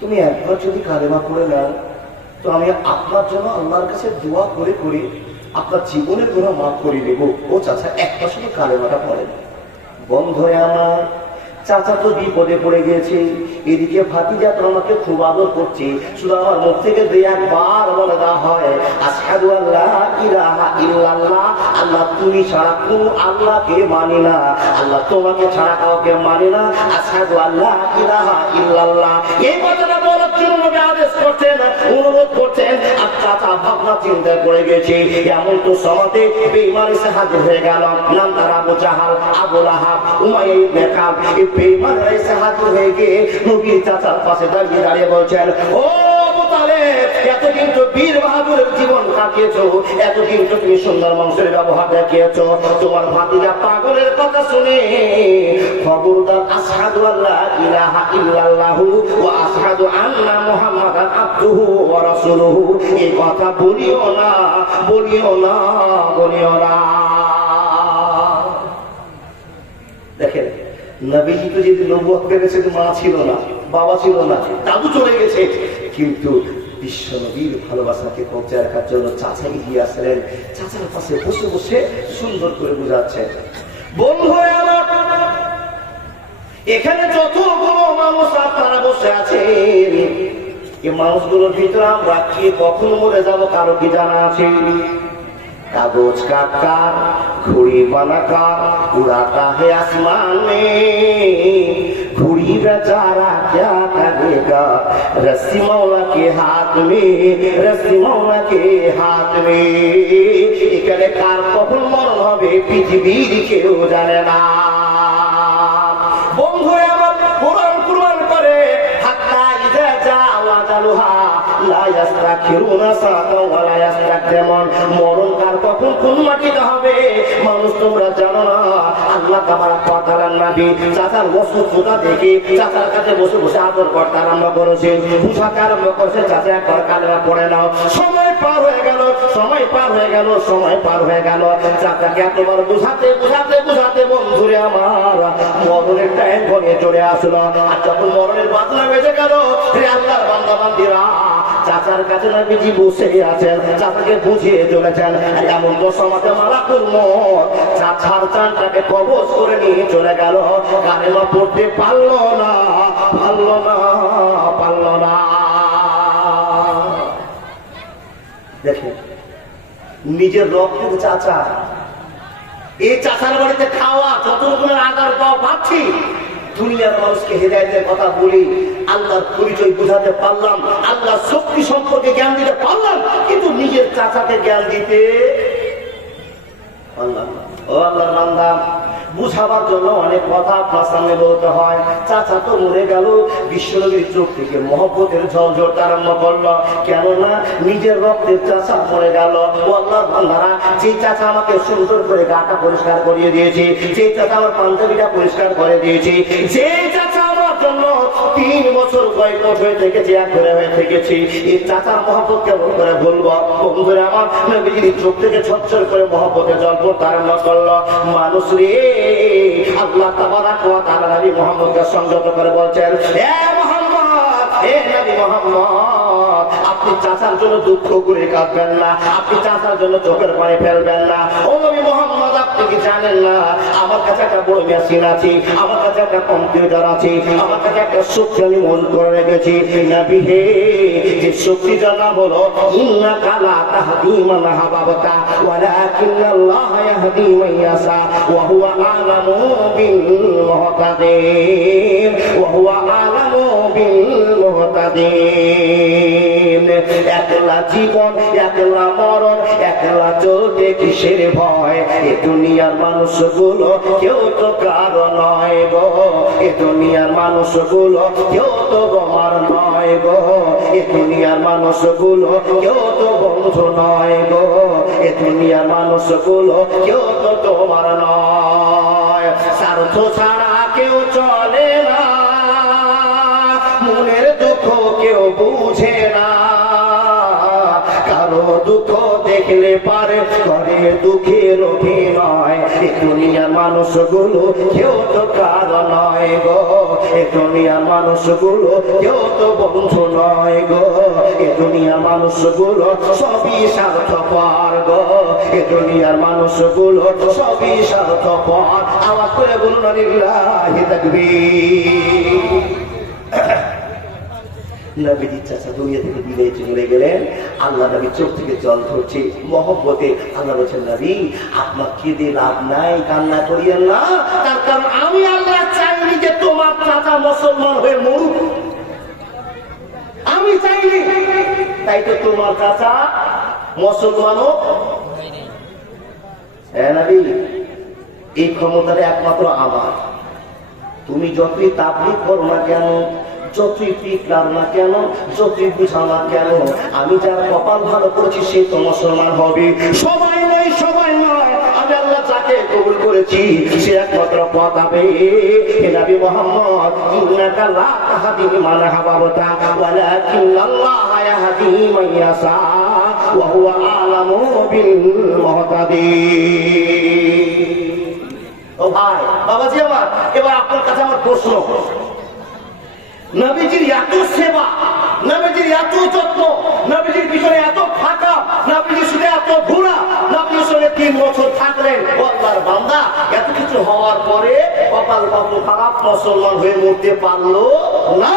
তুমি একবার যদি কালেমা পড়ে নাও তো আমি আপনার জন্য আল্লাহর কাছে দোয়া করে করে আপনার জীবনের গুনাহ মাফ করে দেব। ও চাচা একটা শুধু কালেমাটা পড়েন। বন্ধু আমার, চাচা তো বিপদে পড়ে গেছে, এদিকে ভাতিজা তো আমাকে খুব আদর করছে, শুধু আমার মুখ থেকে 2-1 বলে দেওয়া হয়, আশহাদু আল্লা ইলাহা ইল্লাল্লাহ, আল্লাহ তুমি ছাড়া কোন আল্লাহকে মানি না, আল্লাহ তোমাকে ছাড়া কাউকে মানি না, আশহাদু আল্লা ইলাহা ইল্লাল্লাহ। এই কথাটা বলার জন্য নবী আদেশ করছেন, অনুরোধ করছেন। আর চাচা ভাবনা চিন্তা করে গেছে, এমন তো সমাজে বেঈমান এসে হাজির হয়ে গেল, নাম তার আবু জাহাল, আবু লাহাব, উমাইয়া ইবনে কাব। বেঈমান এসে হাজির হয়ে গিয়ে নবীর চাচার পাশে দাঁড়িয়ে দাঁড়িয়ে বলছেন, ও আবু তালেব, এতদিন তো বীর বাহাদুরের জীবন কাটিয়েছো, এতদিন তো তুমি সুন্দর মানুষের ব্যবহার দেখিয়েছো, তোমার ভাতিজা পাগলের কথা শুনে খবরদার আশহাদু আল্লা ইলাহা ইল্লাল্লাহু ওয়া আশহাদু আন্না মুহাম্মাদান আবদুহু ওয়া রাসূলুহু, এই কথা বলিও না, বলিও না, বলিও না। দেখেন নবীজি তো যদি নবুয়ত পেয়েছে, মা ছিল না, বাবা ছিল না, দাদু চলে গেছে, কিন্তু বিশ্ব নবীর ভালোবাসাকে পৌঁছায় রাখার জন্য চাচা এগিয়ে আসলেন। চাচার পাশে বসে বসে সুন্দর করে বোঝাচ্ছে, বন্ধু আমার, এখানে যতগুলো মানুষ আপনারা বসে আছেন, এই মানুষগুলোর ভিতরে আমরা কে কখন মরে যাবো কারো কি জানা আছে? कागज का कार, घुड़ी बना कार, उड़ाता है आसमान में, घुड़ी बेचारा क्या करेगा, रस्सी मौला के हाथ में, रस्सी मौला के हाथ में। এখানে কার কখন মরণ হবে পৃথিবীর কেউ জানে না। বন্ধু আমার কোরআন কুরবান করে হাত্তা ইযা জাওয়া জালুহা লা ইয়াস্তাখিরুনা সাআতাও ওয়া লা ইয়াস্তাকদিমুন। মরণ কার কখন কোন মাটিতে হবে মানুষ তোমরা জানো না। আল্লাহ তাবারক ওয়া তাআলার নবী চাচার অসুস্থতা দেখে চাচার কাছে বসে বসে আদর করতে আরম্ভ করেছে, বুঝাতে আরম্ভ করেছে, চাচা একবার কালেমা পড়ে নাও। সময় পার হয়ে গেল, সময় পার হয়ে গেল, সময় পার হয়ে গেল। চাচাকে এতবার বুঝাতে বুঝাতে বুঝাতে বন্ধুরে আমার মরণের টাইম ঘনিয়ে চলে আসলো। আর যখন মরণের বাজনা বেজে গেল, হে আল্লাহর বান্দা বান্দীরা, চাচার কাছে নবীজি বসে আছেন, চাচাকে বুঝিয়ে চলেছেন। এমন তো সমাজে মালাকুল মউত চাচার চানটাকে কবজ করে নিয়ে চলে গেল। কালেমা পড়তে পারলো না, পারলো না, পারলো না। দেখেন নিজের রক্তের চাচা, এই চাচার বাড়িতে খাওয়া যত রকমের আদার পাওয়া পাচ্ছি, দুনিয়ার মানুষকে হেদায়েতের কথা বলি, আল্লাহর পরিচয় বুঝাতে পারলাম, আল্লাহর শক্তি সম্পর্কে জ্ঞান দিতে পারলাম, কিন্তু নিজের চাচাকে জ্ঞান দিতে পারলাম না। ও আল্লাহর বান্দা, বুঝাবার জন্য অনেক কথা আপনার সামনে বলতে হয়। চাচা তো মরে গেল, বিশ্বনবীর চোখ থেকে মহব্বতের ঝল ঝরতে আরম্ভ করলো, কেননা নিজের রক্তের চাচা মরে গেল। ও আল্লাহর বান্দারা, যে চাচা আমাকে সুন্দর করে গাটা পরিষ্কার করিয়ে দিয়েছে, যে চাচা আমার পাঞ্জাবিটা পরিষ্কার করে দিয়েছে, যে চাচা আমার জন্য 3 বছর বয়কট হয়ে থেকেছি, এক ঘরে হয়ে থেকেছি, এই চাচার মহব্বত কেমন করে বলবো? বন্ধুরা আমার, নবীজির চোখ থেকে ঝরঝর করে মহব্বতের জল পড়তে আরম্ভ করলো। মানুষ রে, আল্লাহ তাবারক ওয়া তাআলা নবী মুহাম্মদকে সংযত করে বলছেন, হে মুহাম্মদ, হে নবী মুহাম্মদ, আপনি চাচার জন্য দুঃখ করে কাঁদবেন না, আপনি চাচার জন্য চোখের পানি ফেলবেন না। ও নবী মুহাম্মদ, আপনি কি জানেন না আমার কাছে একটা বড় মেশিন আছে, আমার কাছে একটা কম্পিউটার আছে, আমার কাছে একটা শক্তি আমি মজুদ করে রেখেছি। নবী হে, যে শক্তিটার নাম হলো ইন্নাকা লা তাহদি মান আহবাবতা ওয়ালাকিন্নাল্লাহ ইয়াহদি মান ইয়াশা ওয়া হুয়া আ'লামু বিল মুহতাদিন, ওয়া হুয়া আ'লামু বিল মুহতাদিন। একলা জীবন, একলা মরণ, একলা চলতে কিসের ভয়? এ দুনিয়ার মানুষগুলো কেউ তো কারো নয় গো, এ দুনিয়ার মানুষগুলো কেউ তো তোমার নয় গো, এ দুনিয়ার মানুষগুলো কেউ তো বন্ধু নয় গো, এ দুনিয়ার মানুষগুলো কেউ তো তোমার নয়। স্বার্থ ছাড়া কেউ চলে না, মনের দুঃখ কেউ বুঝে না, কারো দুঃখ দেখলে পারে করে দুঃখের অভিনয়। এ দুনিয়ার মানুষগুলো কেউ তো কারো নয় গো, এ দুনিয়ার মানুষগুলো কেউ তো বন্ধু নয় গো, এ দুনিয়ার মানুষগুলো সবই স্বার্থপর গো, এ দুনিয়ার মানুষগুলো সবই স্বার্থপর। আওয়াজ করে বলুন লিল্লাহি তাকবীর। নবীজি চাচা দুনিয়া থেকে বিদায় চলে গেলেন, আল্লাহ নবীর চোখ থেকে জল ধরছে মহব্বতে। আল্লাহ বলছেন, নবী আপনার কেঁদে লাভ নাই, কান্না করিয়েন না, তার কারণ আমি আল্লাহ চাইনি যে তোমার চাচা মুসলমান হয়ে মরুক, আমি চাইনি, তাই তো তোমার চাচা মুসলমানও। হ্যাঁ নবী, এই ক্ষমতাটা একমাত্র আমার। তুমি যতই তাবলীগ করো না কেন, যতই পিটলাম না কেন, যতই বুঝাও না কেন, আমি যার কপাল ভালো করেছি সে তো মুসলমান হবে। সবাই নয়, সবাই নয়, আমি আল্লাহ যাকে কবুল করেছি সে একমাত্র পথ হবে। হে নবী মুহাম্মদ, ইন্নাকা লা তাহদি মান আহবাবতা ওয়ালাকিন্নাল্লাহ ইয়াহদি মান ইয়াশা ওয়া হুয়া আ'লামু বিল মুহতাদিন। ও ভাই, বাবাজি আমার, এবার আপনার কাছে আমার প্রশ্ন, নবীজির এত সেবা, নবীজির এত যত্ন, নবীজির পিছনে এত ফাঁকা, নবীজির শুধু এত ঘোরা, নবীজির সঙ্গে 3 বছর থাকলেন, আল্লাহর বান্দা এত কিছু হওয়ার পরে কপাল কত খারাপ, মুসলমান হয়ে মরতে পারলো না।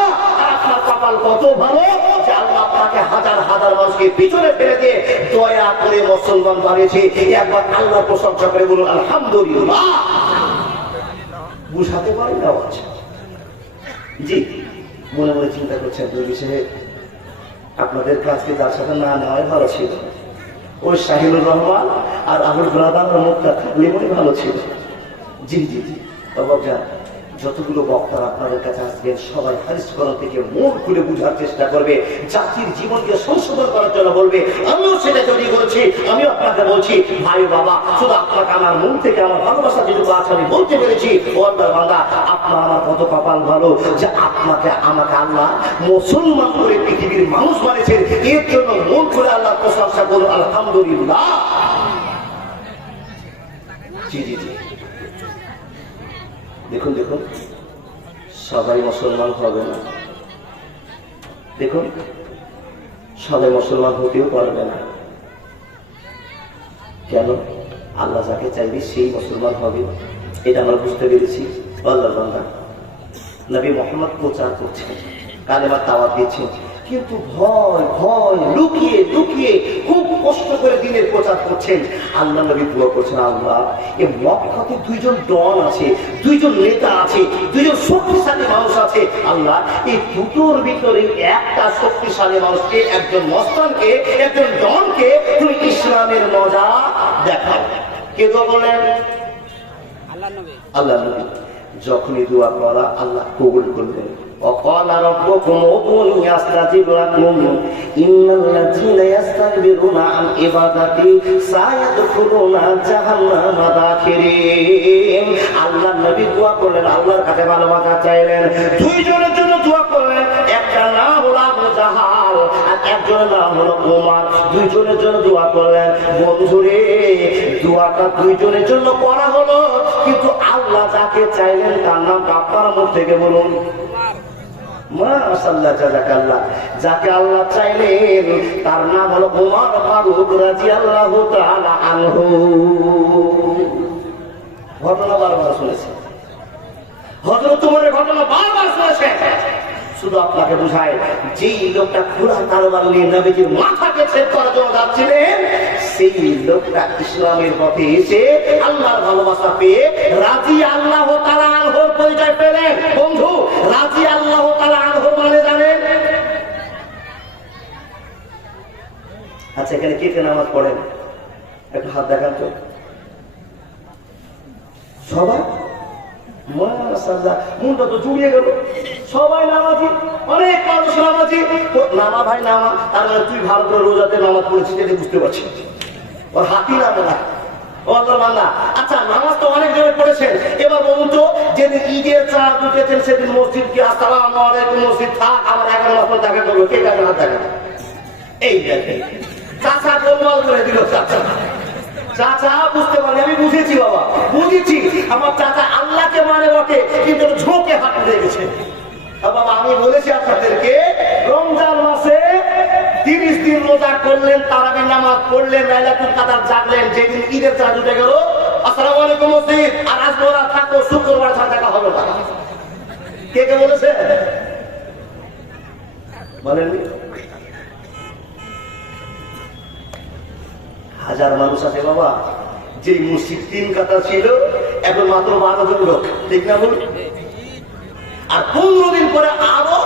আপনার কপাল কত ভালো যে আল্লাহ আপনাকে হাজার হাজার মানুষকে পিছনে ফেলে দিয়ে দয়া করে মুসলমান বানিয়েছে। একবার আল্লাহর প্রশংসা করে বলুন আলহামদুলিল্লাহ। বুঝাতে পারি না, জি, মনে মনে চিন্তা করছেন দুই বিষয়ে আপনাদের কাজকে তার সাথে না নেওয়াই ভালো ছিল। ওই শাহিনুর রহমান আর আবুল ব্রাদার মুখটা থাকলে মনে ভালো ছিল। জি জি জি বাবা যান, যতগুলো বক্তারা আপনাদের কাছে আসবেন সবাই হাদিস কোরআন থেকে মন খুলে বুঝার চেষ্টা করবে, জাতির জীবনকে সংশোধন করার জন্য বলবে। আমিও সেটা তৈরি করেছি। আমিও আপনাকে বলছি ভাই বাবা, শুধু আপনাকে আমার মন থেকে আমার ভালোবাসা যেটুকু আছে আমি বলতে পেরেছি। ও আল্লাহর বান্দা, আপনার আমার কত কপাল ভালো যে আপনাকে আমাকে আল্লাহ মুসলমান করে পৃথিবীর মানুষ বানিয়েছেন। এর জন্য মন খুলে আল্লাহ প্রশংসা করুন, আলহামদুলিল্লাহ। জি জি জি, দেখুন দেখুন, সবাই মুসলমান হবে না। দেখুন, সবাই মুসলমান হতেও পারবে না। কেন? আল্লাহ যাকে চাইবে সেই মুসলমান হবে, এটা আমরা বুঝতে পেরেছি। আল্লাহর বান্দা নবী মুহাম্মদ প্রচার করছেন, কালেমার দাওয়াত দিচ্ছেন, কিন্তু ভয় ভয় লুকিয়ে লুকিয়ে খুব কষ্ট করে দিনের প্রচার করছেন। আল্লাহ নবী দোয়া করছেন, আল্লাহ এই মক্কাতে দুইজন ডন আছে, দুইজন নেতা আছে, দুইজন শক্তিশালী মানুষ আছে। আল্লাহ এই দুটোর ভিতরে একটা শক্তিশালী মানুষকে, একজন মস্তানকে, একজন ডনকে তুমি ইসলামের মজা দেখাও। কে দোয়া করলেন? আল্লাহ নবী। যখনই দোয়া করা আল্লাহ কবুল করলেন। وقال ربكم ادعوني استجب لكم ان الذين يستكبرون عن عبادتي سيدخلون جهنم داخرين। আল্লাহর নবী দোয়া করলেন, আল্লাহর কাছে ভালোবাসা চাইলেন। দুইজনের জন্য দোয়া করলেন, একটা নাম হলো আবু জাহাল আর একজনের নাম হলো ওমর। দুইজনের জন্য দোয়া করলেন। বন্ধুরে, দোয়াটা দুইজনের জন্য করা হলো, কিন্তু আল্লাহ যাকে চাইলেন তার নাম আপনার মুখ থেকে বলুন। মাশাআল্লাহ, জাযাকাল্লাহ। যাকে আল্লাহ চাইলেন তার নাম হলো ওমর ফারুক রাদিয়াল্লাহু তাআলা আনহু। ঘটনা বারবার শুনেছে, হযরত ওমরের ঘটনা বারবার শুনেছে। শুধু আপনাকে বুঝায়, যেই লোকটা ঘোড়া তরবারি নিয়ে নবীজির মাথাকে ছেদ করার জন্য যাচ্ছিলেন, সেই লোকটা ইসলামের পথে এসে আল্লাহর ভালোবাসা পেয়ে রাদিয়াল্লাহু তাআলা আনহুর পরিচয় পেলেন। বন্ধু, রাদিয়াল্লাহু তাআলা আনহু মানে জানেন? আচ্ছা, এখানে কে কে নামাজ পড়েন? একটু হাত দেখান তো। সবাই? মাশাআল্লাহ, মনটা তো জুড়িয়ে গেল। সবাই নামাজি, অনেক মানুষ নামাজি। নামা ভাই নামা, তার মানে তুই ভালো করে রোজাতে নামাজ পড়েছিস, এটা বুঝতে পারছি। ওর হাতি নামে না। আচ্ছা, নামাজ তো অনেক জনে পড়েছেন। এবার বলুন তো, যেদিন ঈদের চাঁদ উঠেছেন সেদিন মসজিদ কি আসসালামু আলাইকুম মসজিদ থাক, আমার 11 মাস দেখা করবো, কে কাছে হাত দেখা? এই দেখেন, চাচা গোলমাল করে দিল। চাচা চাচা বুঝতে পারি, আমি বুঝেছি বাবা, বুঝেছি। আমার চাচা আল্লাহকে মানে বটে, কিন্তু ঝোঁকে হাত উঠে গেছে। বাবা, আমি বলেছি আপনাদেরকে, রমজান মাসে 30 দিন রোজা করলেন, তারাবির নামাজ পড়লেন, লাইলাতুল কদর জাগলেন, যেদিন ঈদের চাঁদ উঠে গেল আসসালামু আলাইকুম মসজিদ, আর আজকে ওরা থাকো, শুক্রবার ছাড়া দেখা হবে না। কে কে বলেছে বলেননি? হাজার মানুষ আছে বাবা, যে মসজিদ 3 কাতা ছিল এখন মাত্র 12 জন লোক, ঠিক না বলুন? আর 15 দিন পরে আরো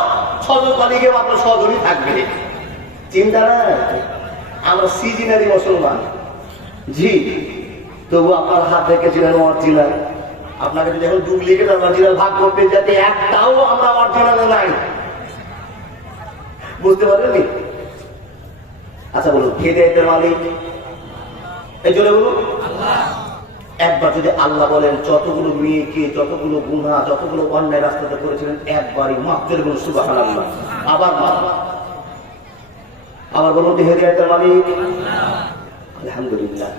6 জন পালিয়ে মাত্র 6 জনই থাকবে। চিন্তা নাই, আমরা সিজনারি মুসলমান। জি, তবু আপনার হাত রেখেছিলেন অরিজিনাল। আপনাকে যদি এখন ডুপ্লিকেট অরিজিনাল ভাগ করতে যাতে একটাও আমরা অরিজিনাল নাই, বুঝতে পারেননি? আচ্ছা বলুন, হেদায়েতের মালিক এই জন্য বলুন আল্লাহ। একবার যদি আল্লাহ বলেন, যতগুলো মেয়েকে, যতগুলো গুনাহ, যতগুলো অন্যায় রাস্তাতে করেছিলেন একবারই মাফ করে বলুন সুবহানাল্লাহ। আবার বলুন হেদায়েতের মালিক আলহামদুলিল্লাহ।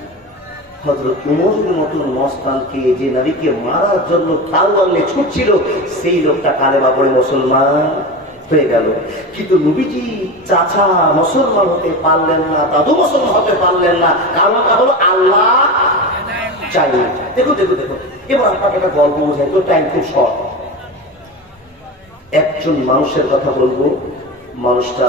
হযরত উমরের মতন মস্তানকে, যে নবীকে মারার জন্য তালওয়ার নিয়ে ছুটছিল, সেই লোকটা কালেমা পড়ে মুসলমান হয়ে গেল। কিন্তু নবীজি চাচা মুসলমান হতে পারলেন না, দাদু মুসলমান হতে পারলেন না, কারণটা হলো আল্লাহ চাইনি। দেখো দেখো দেখো, এবার আপনাকে একটা গল্প বোঝাই তো, টাইম খুব শর্ট। একজন মানুষের কথা বলবো, মানুষটা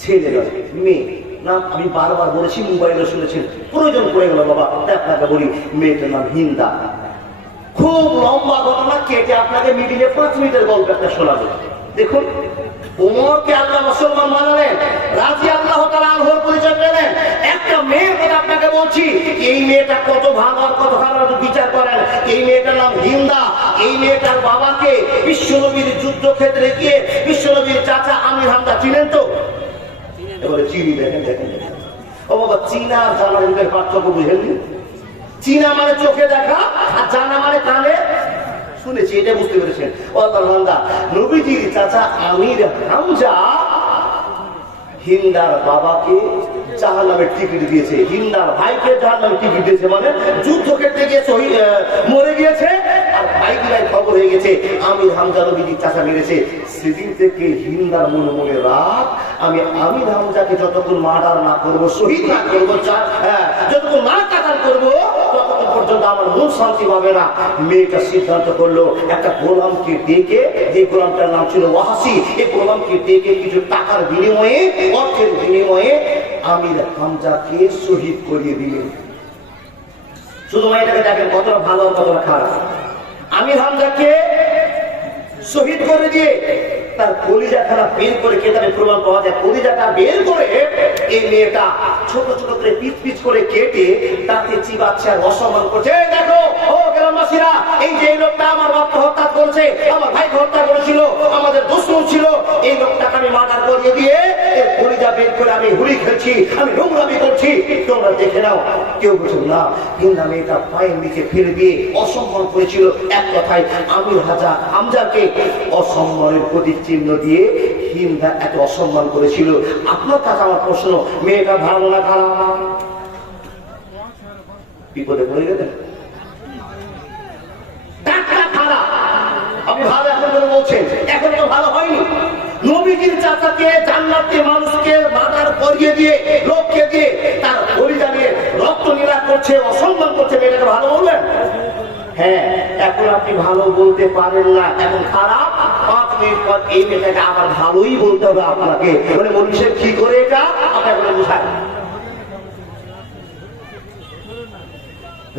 ছেলে নয় মেয়ে, না আমি বারবার বলেছি, মোবাইলে শুনেছেন, প্রয়োজন পড়ে গেল বাবা, তাই আপনাকে বলি, মেয়েটার নাম হিন্দা। খুব লম্বা ঘটনা কেটে আপনাকে মিডিলে 5 মিনিটের গল্প একটা শোনাবো। দেখুন, ওমরকে আল্লাহ মুসলমান বানালেন, রাজি আল্লাহ তাআলা আনহুর পরিচয় পেলেন। একটা মেয়ের কথা আপনাকে বলছি, এই মেয়েটা কত ভালো আর কত খারাপ বিচার করেন। এই মেয়েটার নাম হিন্দা। এই মেয়েটার বাবাকে বিশ্বনবীর যুদ্ধক্ষেত্রে গিয়ে বিশ্বনবীর চাচা আমির হামজা চিনেন তো? এবারে চিনি, দেখেন দেখেন ও বাবা, চীনা আর জানার ভিতরে পার্থক্য বুঝেননি? চীনা মানে চোখে দেখা আর জানা মানে কানে শুনেছি, এটা বুঝতে পেরেছেন? ও আল্লাহর বান্দা, নবীজির চাচা আমির হামজা হিন্দার বাবাকে জাহান্নামের টিকিট দিয়েছে, হিন্দার ভাইকে জাহান্নামের টিকিট দিয়েছে, মানে যুদ্ধক্ষেত্রে গিয়ে মরে গিয়েছে আর ভাই ভাই খবর হয়ে গেছে আমির হামজা নবীজির চাচা মেরেছে। সেদিন থেকে হিন্দার মনে মনে রাগ, আমি আমির হামজাকে যতক্ষণ মার্ডার না করবো, শহীদ না করবো, যতক্ষণ না কাটার করবো, ততক্ষণ পর্যন্ত আমার মন শান্তি পাবে না। মেয়েটা সিদ্ধান্ত করলো একটা গোলামকে ডেকে, যে গোলামটার নাম ছিল ওয়াহাসি, এই গোলামকে ডেকে কিছু টাকার বিনিময়ে, অর্থের বিনিময়ে আমির হামজাকে শহীদ করিয়ে দিলেন। শুধু মেয়েটাকে দেখেন কতটা ভালো কতটা খারাপ। আমির হামজাকে শহীদ করে দিয়ে তার কলিজাখানা বের করে, কেতাবে প্রমাণ পাওয়া যায়, কলিজাটা বের করে এই মেয়েটা ছোট ছোট করে পিচ পিচ করে কেটে তাকে চিবাচ্ছে আর অসম্মান করছে। দেখো ও গ্রামবাসীরা, এই যে লোকটা আমার বাপকে হত্যা করেছে, আমার ভাইকে হত্যা করেছিল, আমাদের দুশমন ছিল, এই লোকটাকে আমি মার্ডার করিয়ে দিয়ে এর কলিজা বের করে আমি হুড়ি খেলছি, আমি নোংরামি করছি, তোমরা দেখে নাও। কেউ বুঝুন না, হিন্দা মেয়েটা পায়ের নিচে ফেলে দিয়ে অসম্মান করেছিল। এক কথায় আমির হামজাকে অসম্মানের প্রতীক চিহ্ন দিয়ে হিন্দা এত অসম্মান করেছিল। আপনার কাছে আমার প্রশ্ন, মেয়েটা ভালো না খারাপ? বিপদে পড়ে গেলেন, খারাপ। আপনি ভালো এখন করে বলছেন, এখন তো ভালো হয়নি। নবীজির চাচাকে জান্নাতি মানুষকে মার্ডার করিয়ে দিয়ে, লোককে দিয়ে তার কলিজা নিয়ে রক্ত নীলা করছে, অসম্মান করছে, মেয়েটাকে ভালো বললেন? হ্যাঁ, এখন আপনি ভালো বলতে পারেন না, এখন খারাপ। 5 মিনিট পর এই মেয়েটাকে আবার ভালোই বলতে হবে আপনাকে। মানে মনীষের কি করে এটা আপনাকে বুঝায়।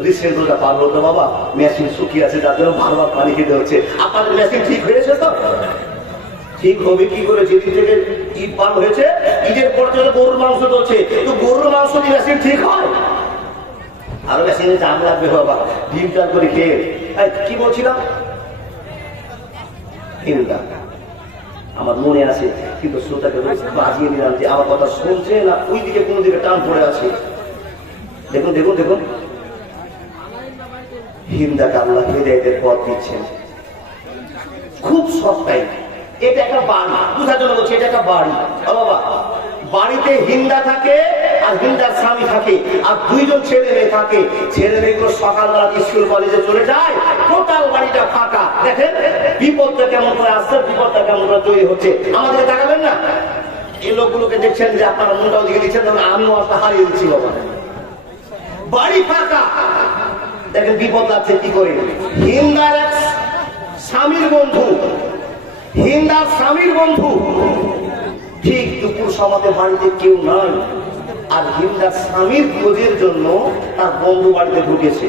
রিসেন্টটা পার হতো বাবা, মেশিন শুকিয়ে আছে, যার জন্য বারবার পানি খেতে হচ্ছে। আপনাদের মেশিন ঠিক হয়েছে তো? ঠিক হবে কি করে? যেদিন থেকে ঈদ পার হয়েছে, ঈদের পর থেকে গরুর মাংস চলছে, তো গরুর মাংস দিয়ে মেশিন ঠিক হয়? আরো মেশিনে দাম লাগবে বাবা, ডিম চাল করে খেয়ে। কি বলছিলাম? হিন্দা আমার মনে আছে, কিন্তু শ্রোতাকে বাজিয়ে নিলাম যে আমার কথা শুনছে না ওই দিকে কোনো দিকে টান পড়ে আছে। দেখুন দেখুন দেখুন, হিন্দাকে আল্লাহ হিদায়াতের পথ দিচ্ছেন খুব সস্তায়। এটা একটা বাড়ি, বুঝার জন্য বলছি, এটা একটা বাড়ি। বাবা, বাড়িতে হিন্দা থাকে আর হিন্দার স্বামী থাকে আর 2 জন ছেলে মেয়ে থাকে। ছেলে মেয়েগুলো সকালবেলা স্কুল কলেজে চলে যায়, টোটাল বাড়িটা ফাঁকা। দেখেন বিপদটা কেমন করে আসছে, বিপদটা কেমন করে তৈরি হচ্ছে। আমাদের দেখাবেন না? এই লোকগুলোকে দেখছেন যে আপনারা মনটাও দিকে দিচ্ছেন, আমিও আপনার হারিয়ে দিচ্ছি। বাবা, বাড়ি ফাঁকা, দেখেন বিপদ লাগছে কি করে। হিন্দার এক স্বামীর বন্ধু, হিন্দার স্বামীর বন্ধু ঠিক দুপুর সমাজে বাড়িতে কেউ নাই, আর হিন্দার স্বামীর খোঁজের জন্য তার বন্ধু বাড়িতে ঢুকেছে।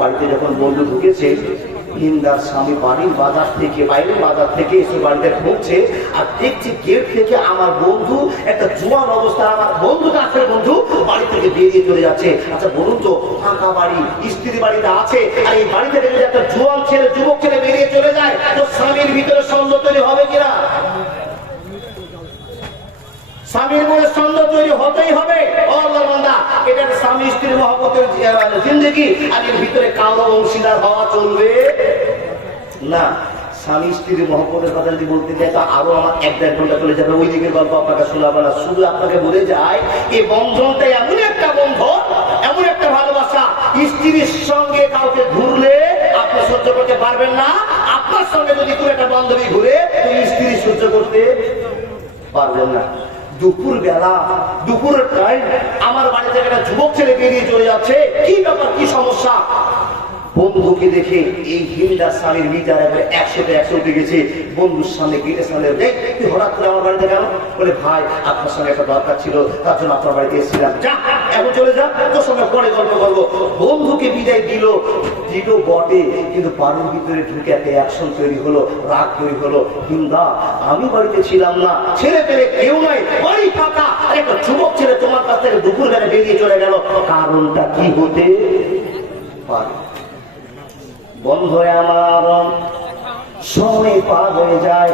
বাড়িতে যখন বন্ধু ঢুকেছে, হিন্দার স্বামী বাড়ির বাজার থেকে, বাইরের বাজার থেকে এসে বাড়িতে ঢুকছে আর দেখছে গেট থেকে আমার বন্ধু একটা জোয়ান অবস্থা, আমার বন্ধু কাছের বন্ধু বাড়ি থেকে বেরিয়ে চলে যাচ্ছে। আচ্ছা বলুন তো, ফাঁকা বাড়ি, স্ত্রী বাড়িতে আছে, আর এই বাড়ি থেকে যদি একটা জোয়ান ছেলে, যুবক ছেলে বেরিয়ে চলে যায়, তো স্বামীর ভিতরে সন্দেহ তৈরি হবে কিনা? স্বামীর মনে সন্দেহ তৈরি হতেই হবে। এটা স্বামী স্ত্রীর মহব্বতের জিন্দেগি, আর এর ভিতরে কারো অংশীদার হওয়া চলবে না। স্বামী স্ত্রীর মহব্বতের কথা যদি বলতে চাই, তো আরো আমার 1-1.5 ঘন্টা চলে যাবে। ওই দিকের গল্প আপনাকে শোনাবো না, শুধু আপনাকে বলে যায় এই বন্ধনটা এমন একটা বন্ধন, এমন একটা ভালোবাসা, স্ত্রীর সঙ্গে কাউকে ঘুরলে আপনি সহ্য করতে পারবেন না। আপনার সঙ্গে যদি কোনো একটা বান্ধবী ঘুরে, স্ত্রী সহ্য করতে পারবেন না। দুপুর বেলা, দুপুরের টাইম, আমার বাড়ি থেকে একটা যুবক ছেলে বেরিয়ে চলে যাচ্ছে। কি ব্যাপার, কি সমস্যা? বন্ধুকে দেখে এই হিন্দার স্বামীর মিটার একবারে 100-100 উঠে গেছে। বন্ধুর সামনে গেটের সামনে, তুই হঠাৎ করে আমার বাড়িতে কেন? বলে ভাই আপনার সঙ্গে একটা দরকার ছিল, তার জন্য আপনার বাড়িতে এসেছিলাম। যা এখন চলে যা, তোর সঙ্গে পরে গল্প করবো। বন্ধুকে বিদায় দিল বটে, কিন্তু বাড়ির ভিতরে ঢুকে একটা অ্যাকশন তৈরি হলো, রাগ তৈরি হলো। হিন্দা আমি বাড়িতে ছিলাম না, ছেলে পেলে কেউ নাই, বাড়ি ফাঁকা, একটা যুবক ছেলে তোমার কাছ থেকে দুপুর বেলা বেরিয়ে চলে গেল, কারণটা কি হতে পারে? বন্ধুরে আমার, সময় পার হয়ে যায়।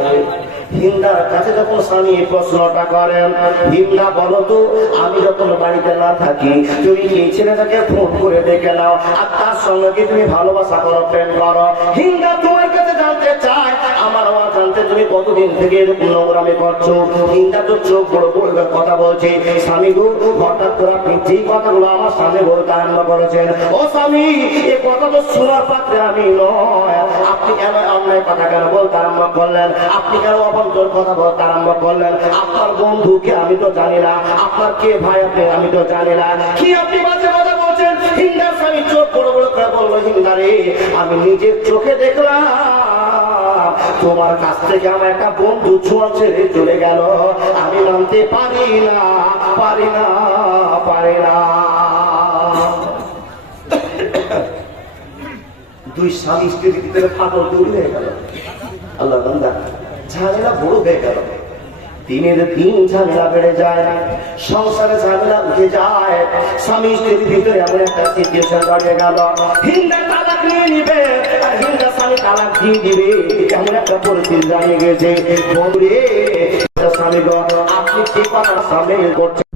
হিন্দার কাছে যখন স্বামী প্রশ্নটা করেন, হিন্দা বলো তো আমি যখন বাড়িতে না থাকি তুমি এই ছেলেটাকে ফোন করে ডেকে নাও আর তার সঙ্গে কি তুমি ভালোবাসা করো, প্রেম করো? হিন্দা তোমার কাছে জানতে চায় আমার জানতে তুমি কতদিন থেকে এরকম নোংরামি করছো? হিন্দা তো চোখ বড় বড় কথা বলছে, স্বামী গো হঠাৎ করে আপনি যে কথাগুলো আমার সামনে বলতে আরম্ভ করেছেন, ও স্বামী এ কথা তো শোনার পাত্রে আমি নয়, আপনি কেন অন্যায় কথা কেন বলতে আরম্ভ করলেন? আপনি কেন অবন্তর কথা বলতে আরম্ভ করলেন? আপনার বন্ধুকে আমি তো জানি না, আপনার কে ভাই আপনি আমি তো জানি না, কি আপনি বাজে কথা বলছেন? হিন্দার স্বামী চোখ বড় বড় করে বললো, হিন্দা রে আমি নিজের চোখে দেখলাম তোমার কাছ থেকে আমার একটা বন্ধু ছোঁয়া ছেড়ে চলে গেল, আমি মানতে পারি না, পারি না, পারি না। দুই স্বামী স্ত্রীর ভিতরে ফাটল তৈরি হয়ে গেল। আল্লাহ বান্দা, ঝামেলা বড় হয়ে গেল, দিনের দিন ঝামেলা বেড়ে যায়, সংসারে ঝামেলা উঠে যায়, স্বামী স্ত্রীর ভিতরে এমন একটা সিচুয়েশন দাঁড়িয়ে গেল, হিন্দা তালাক নিয়ে নিবে আর হিন্দা স্বামী তালাক দিয়ে দিবে, এমন একটা পরিস্থিতি দাঁড়িয়ে গেছে। বন্ধুরে স্বামী গো, আপনি কি কথা সামনে করছেন?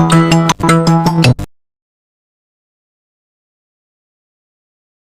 বাবা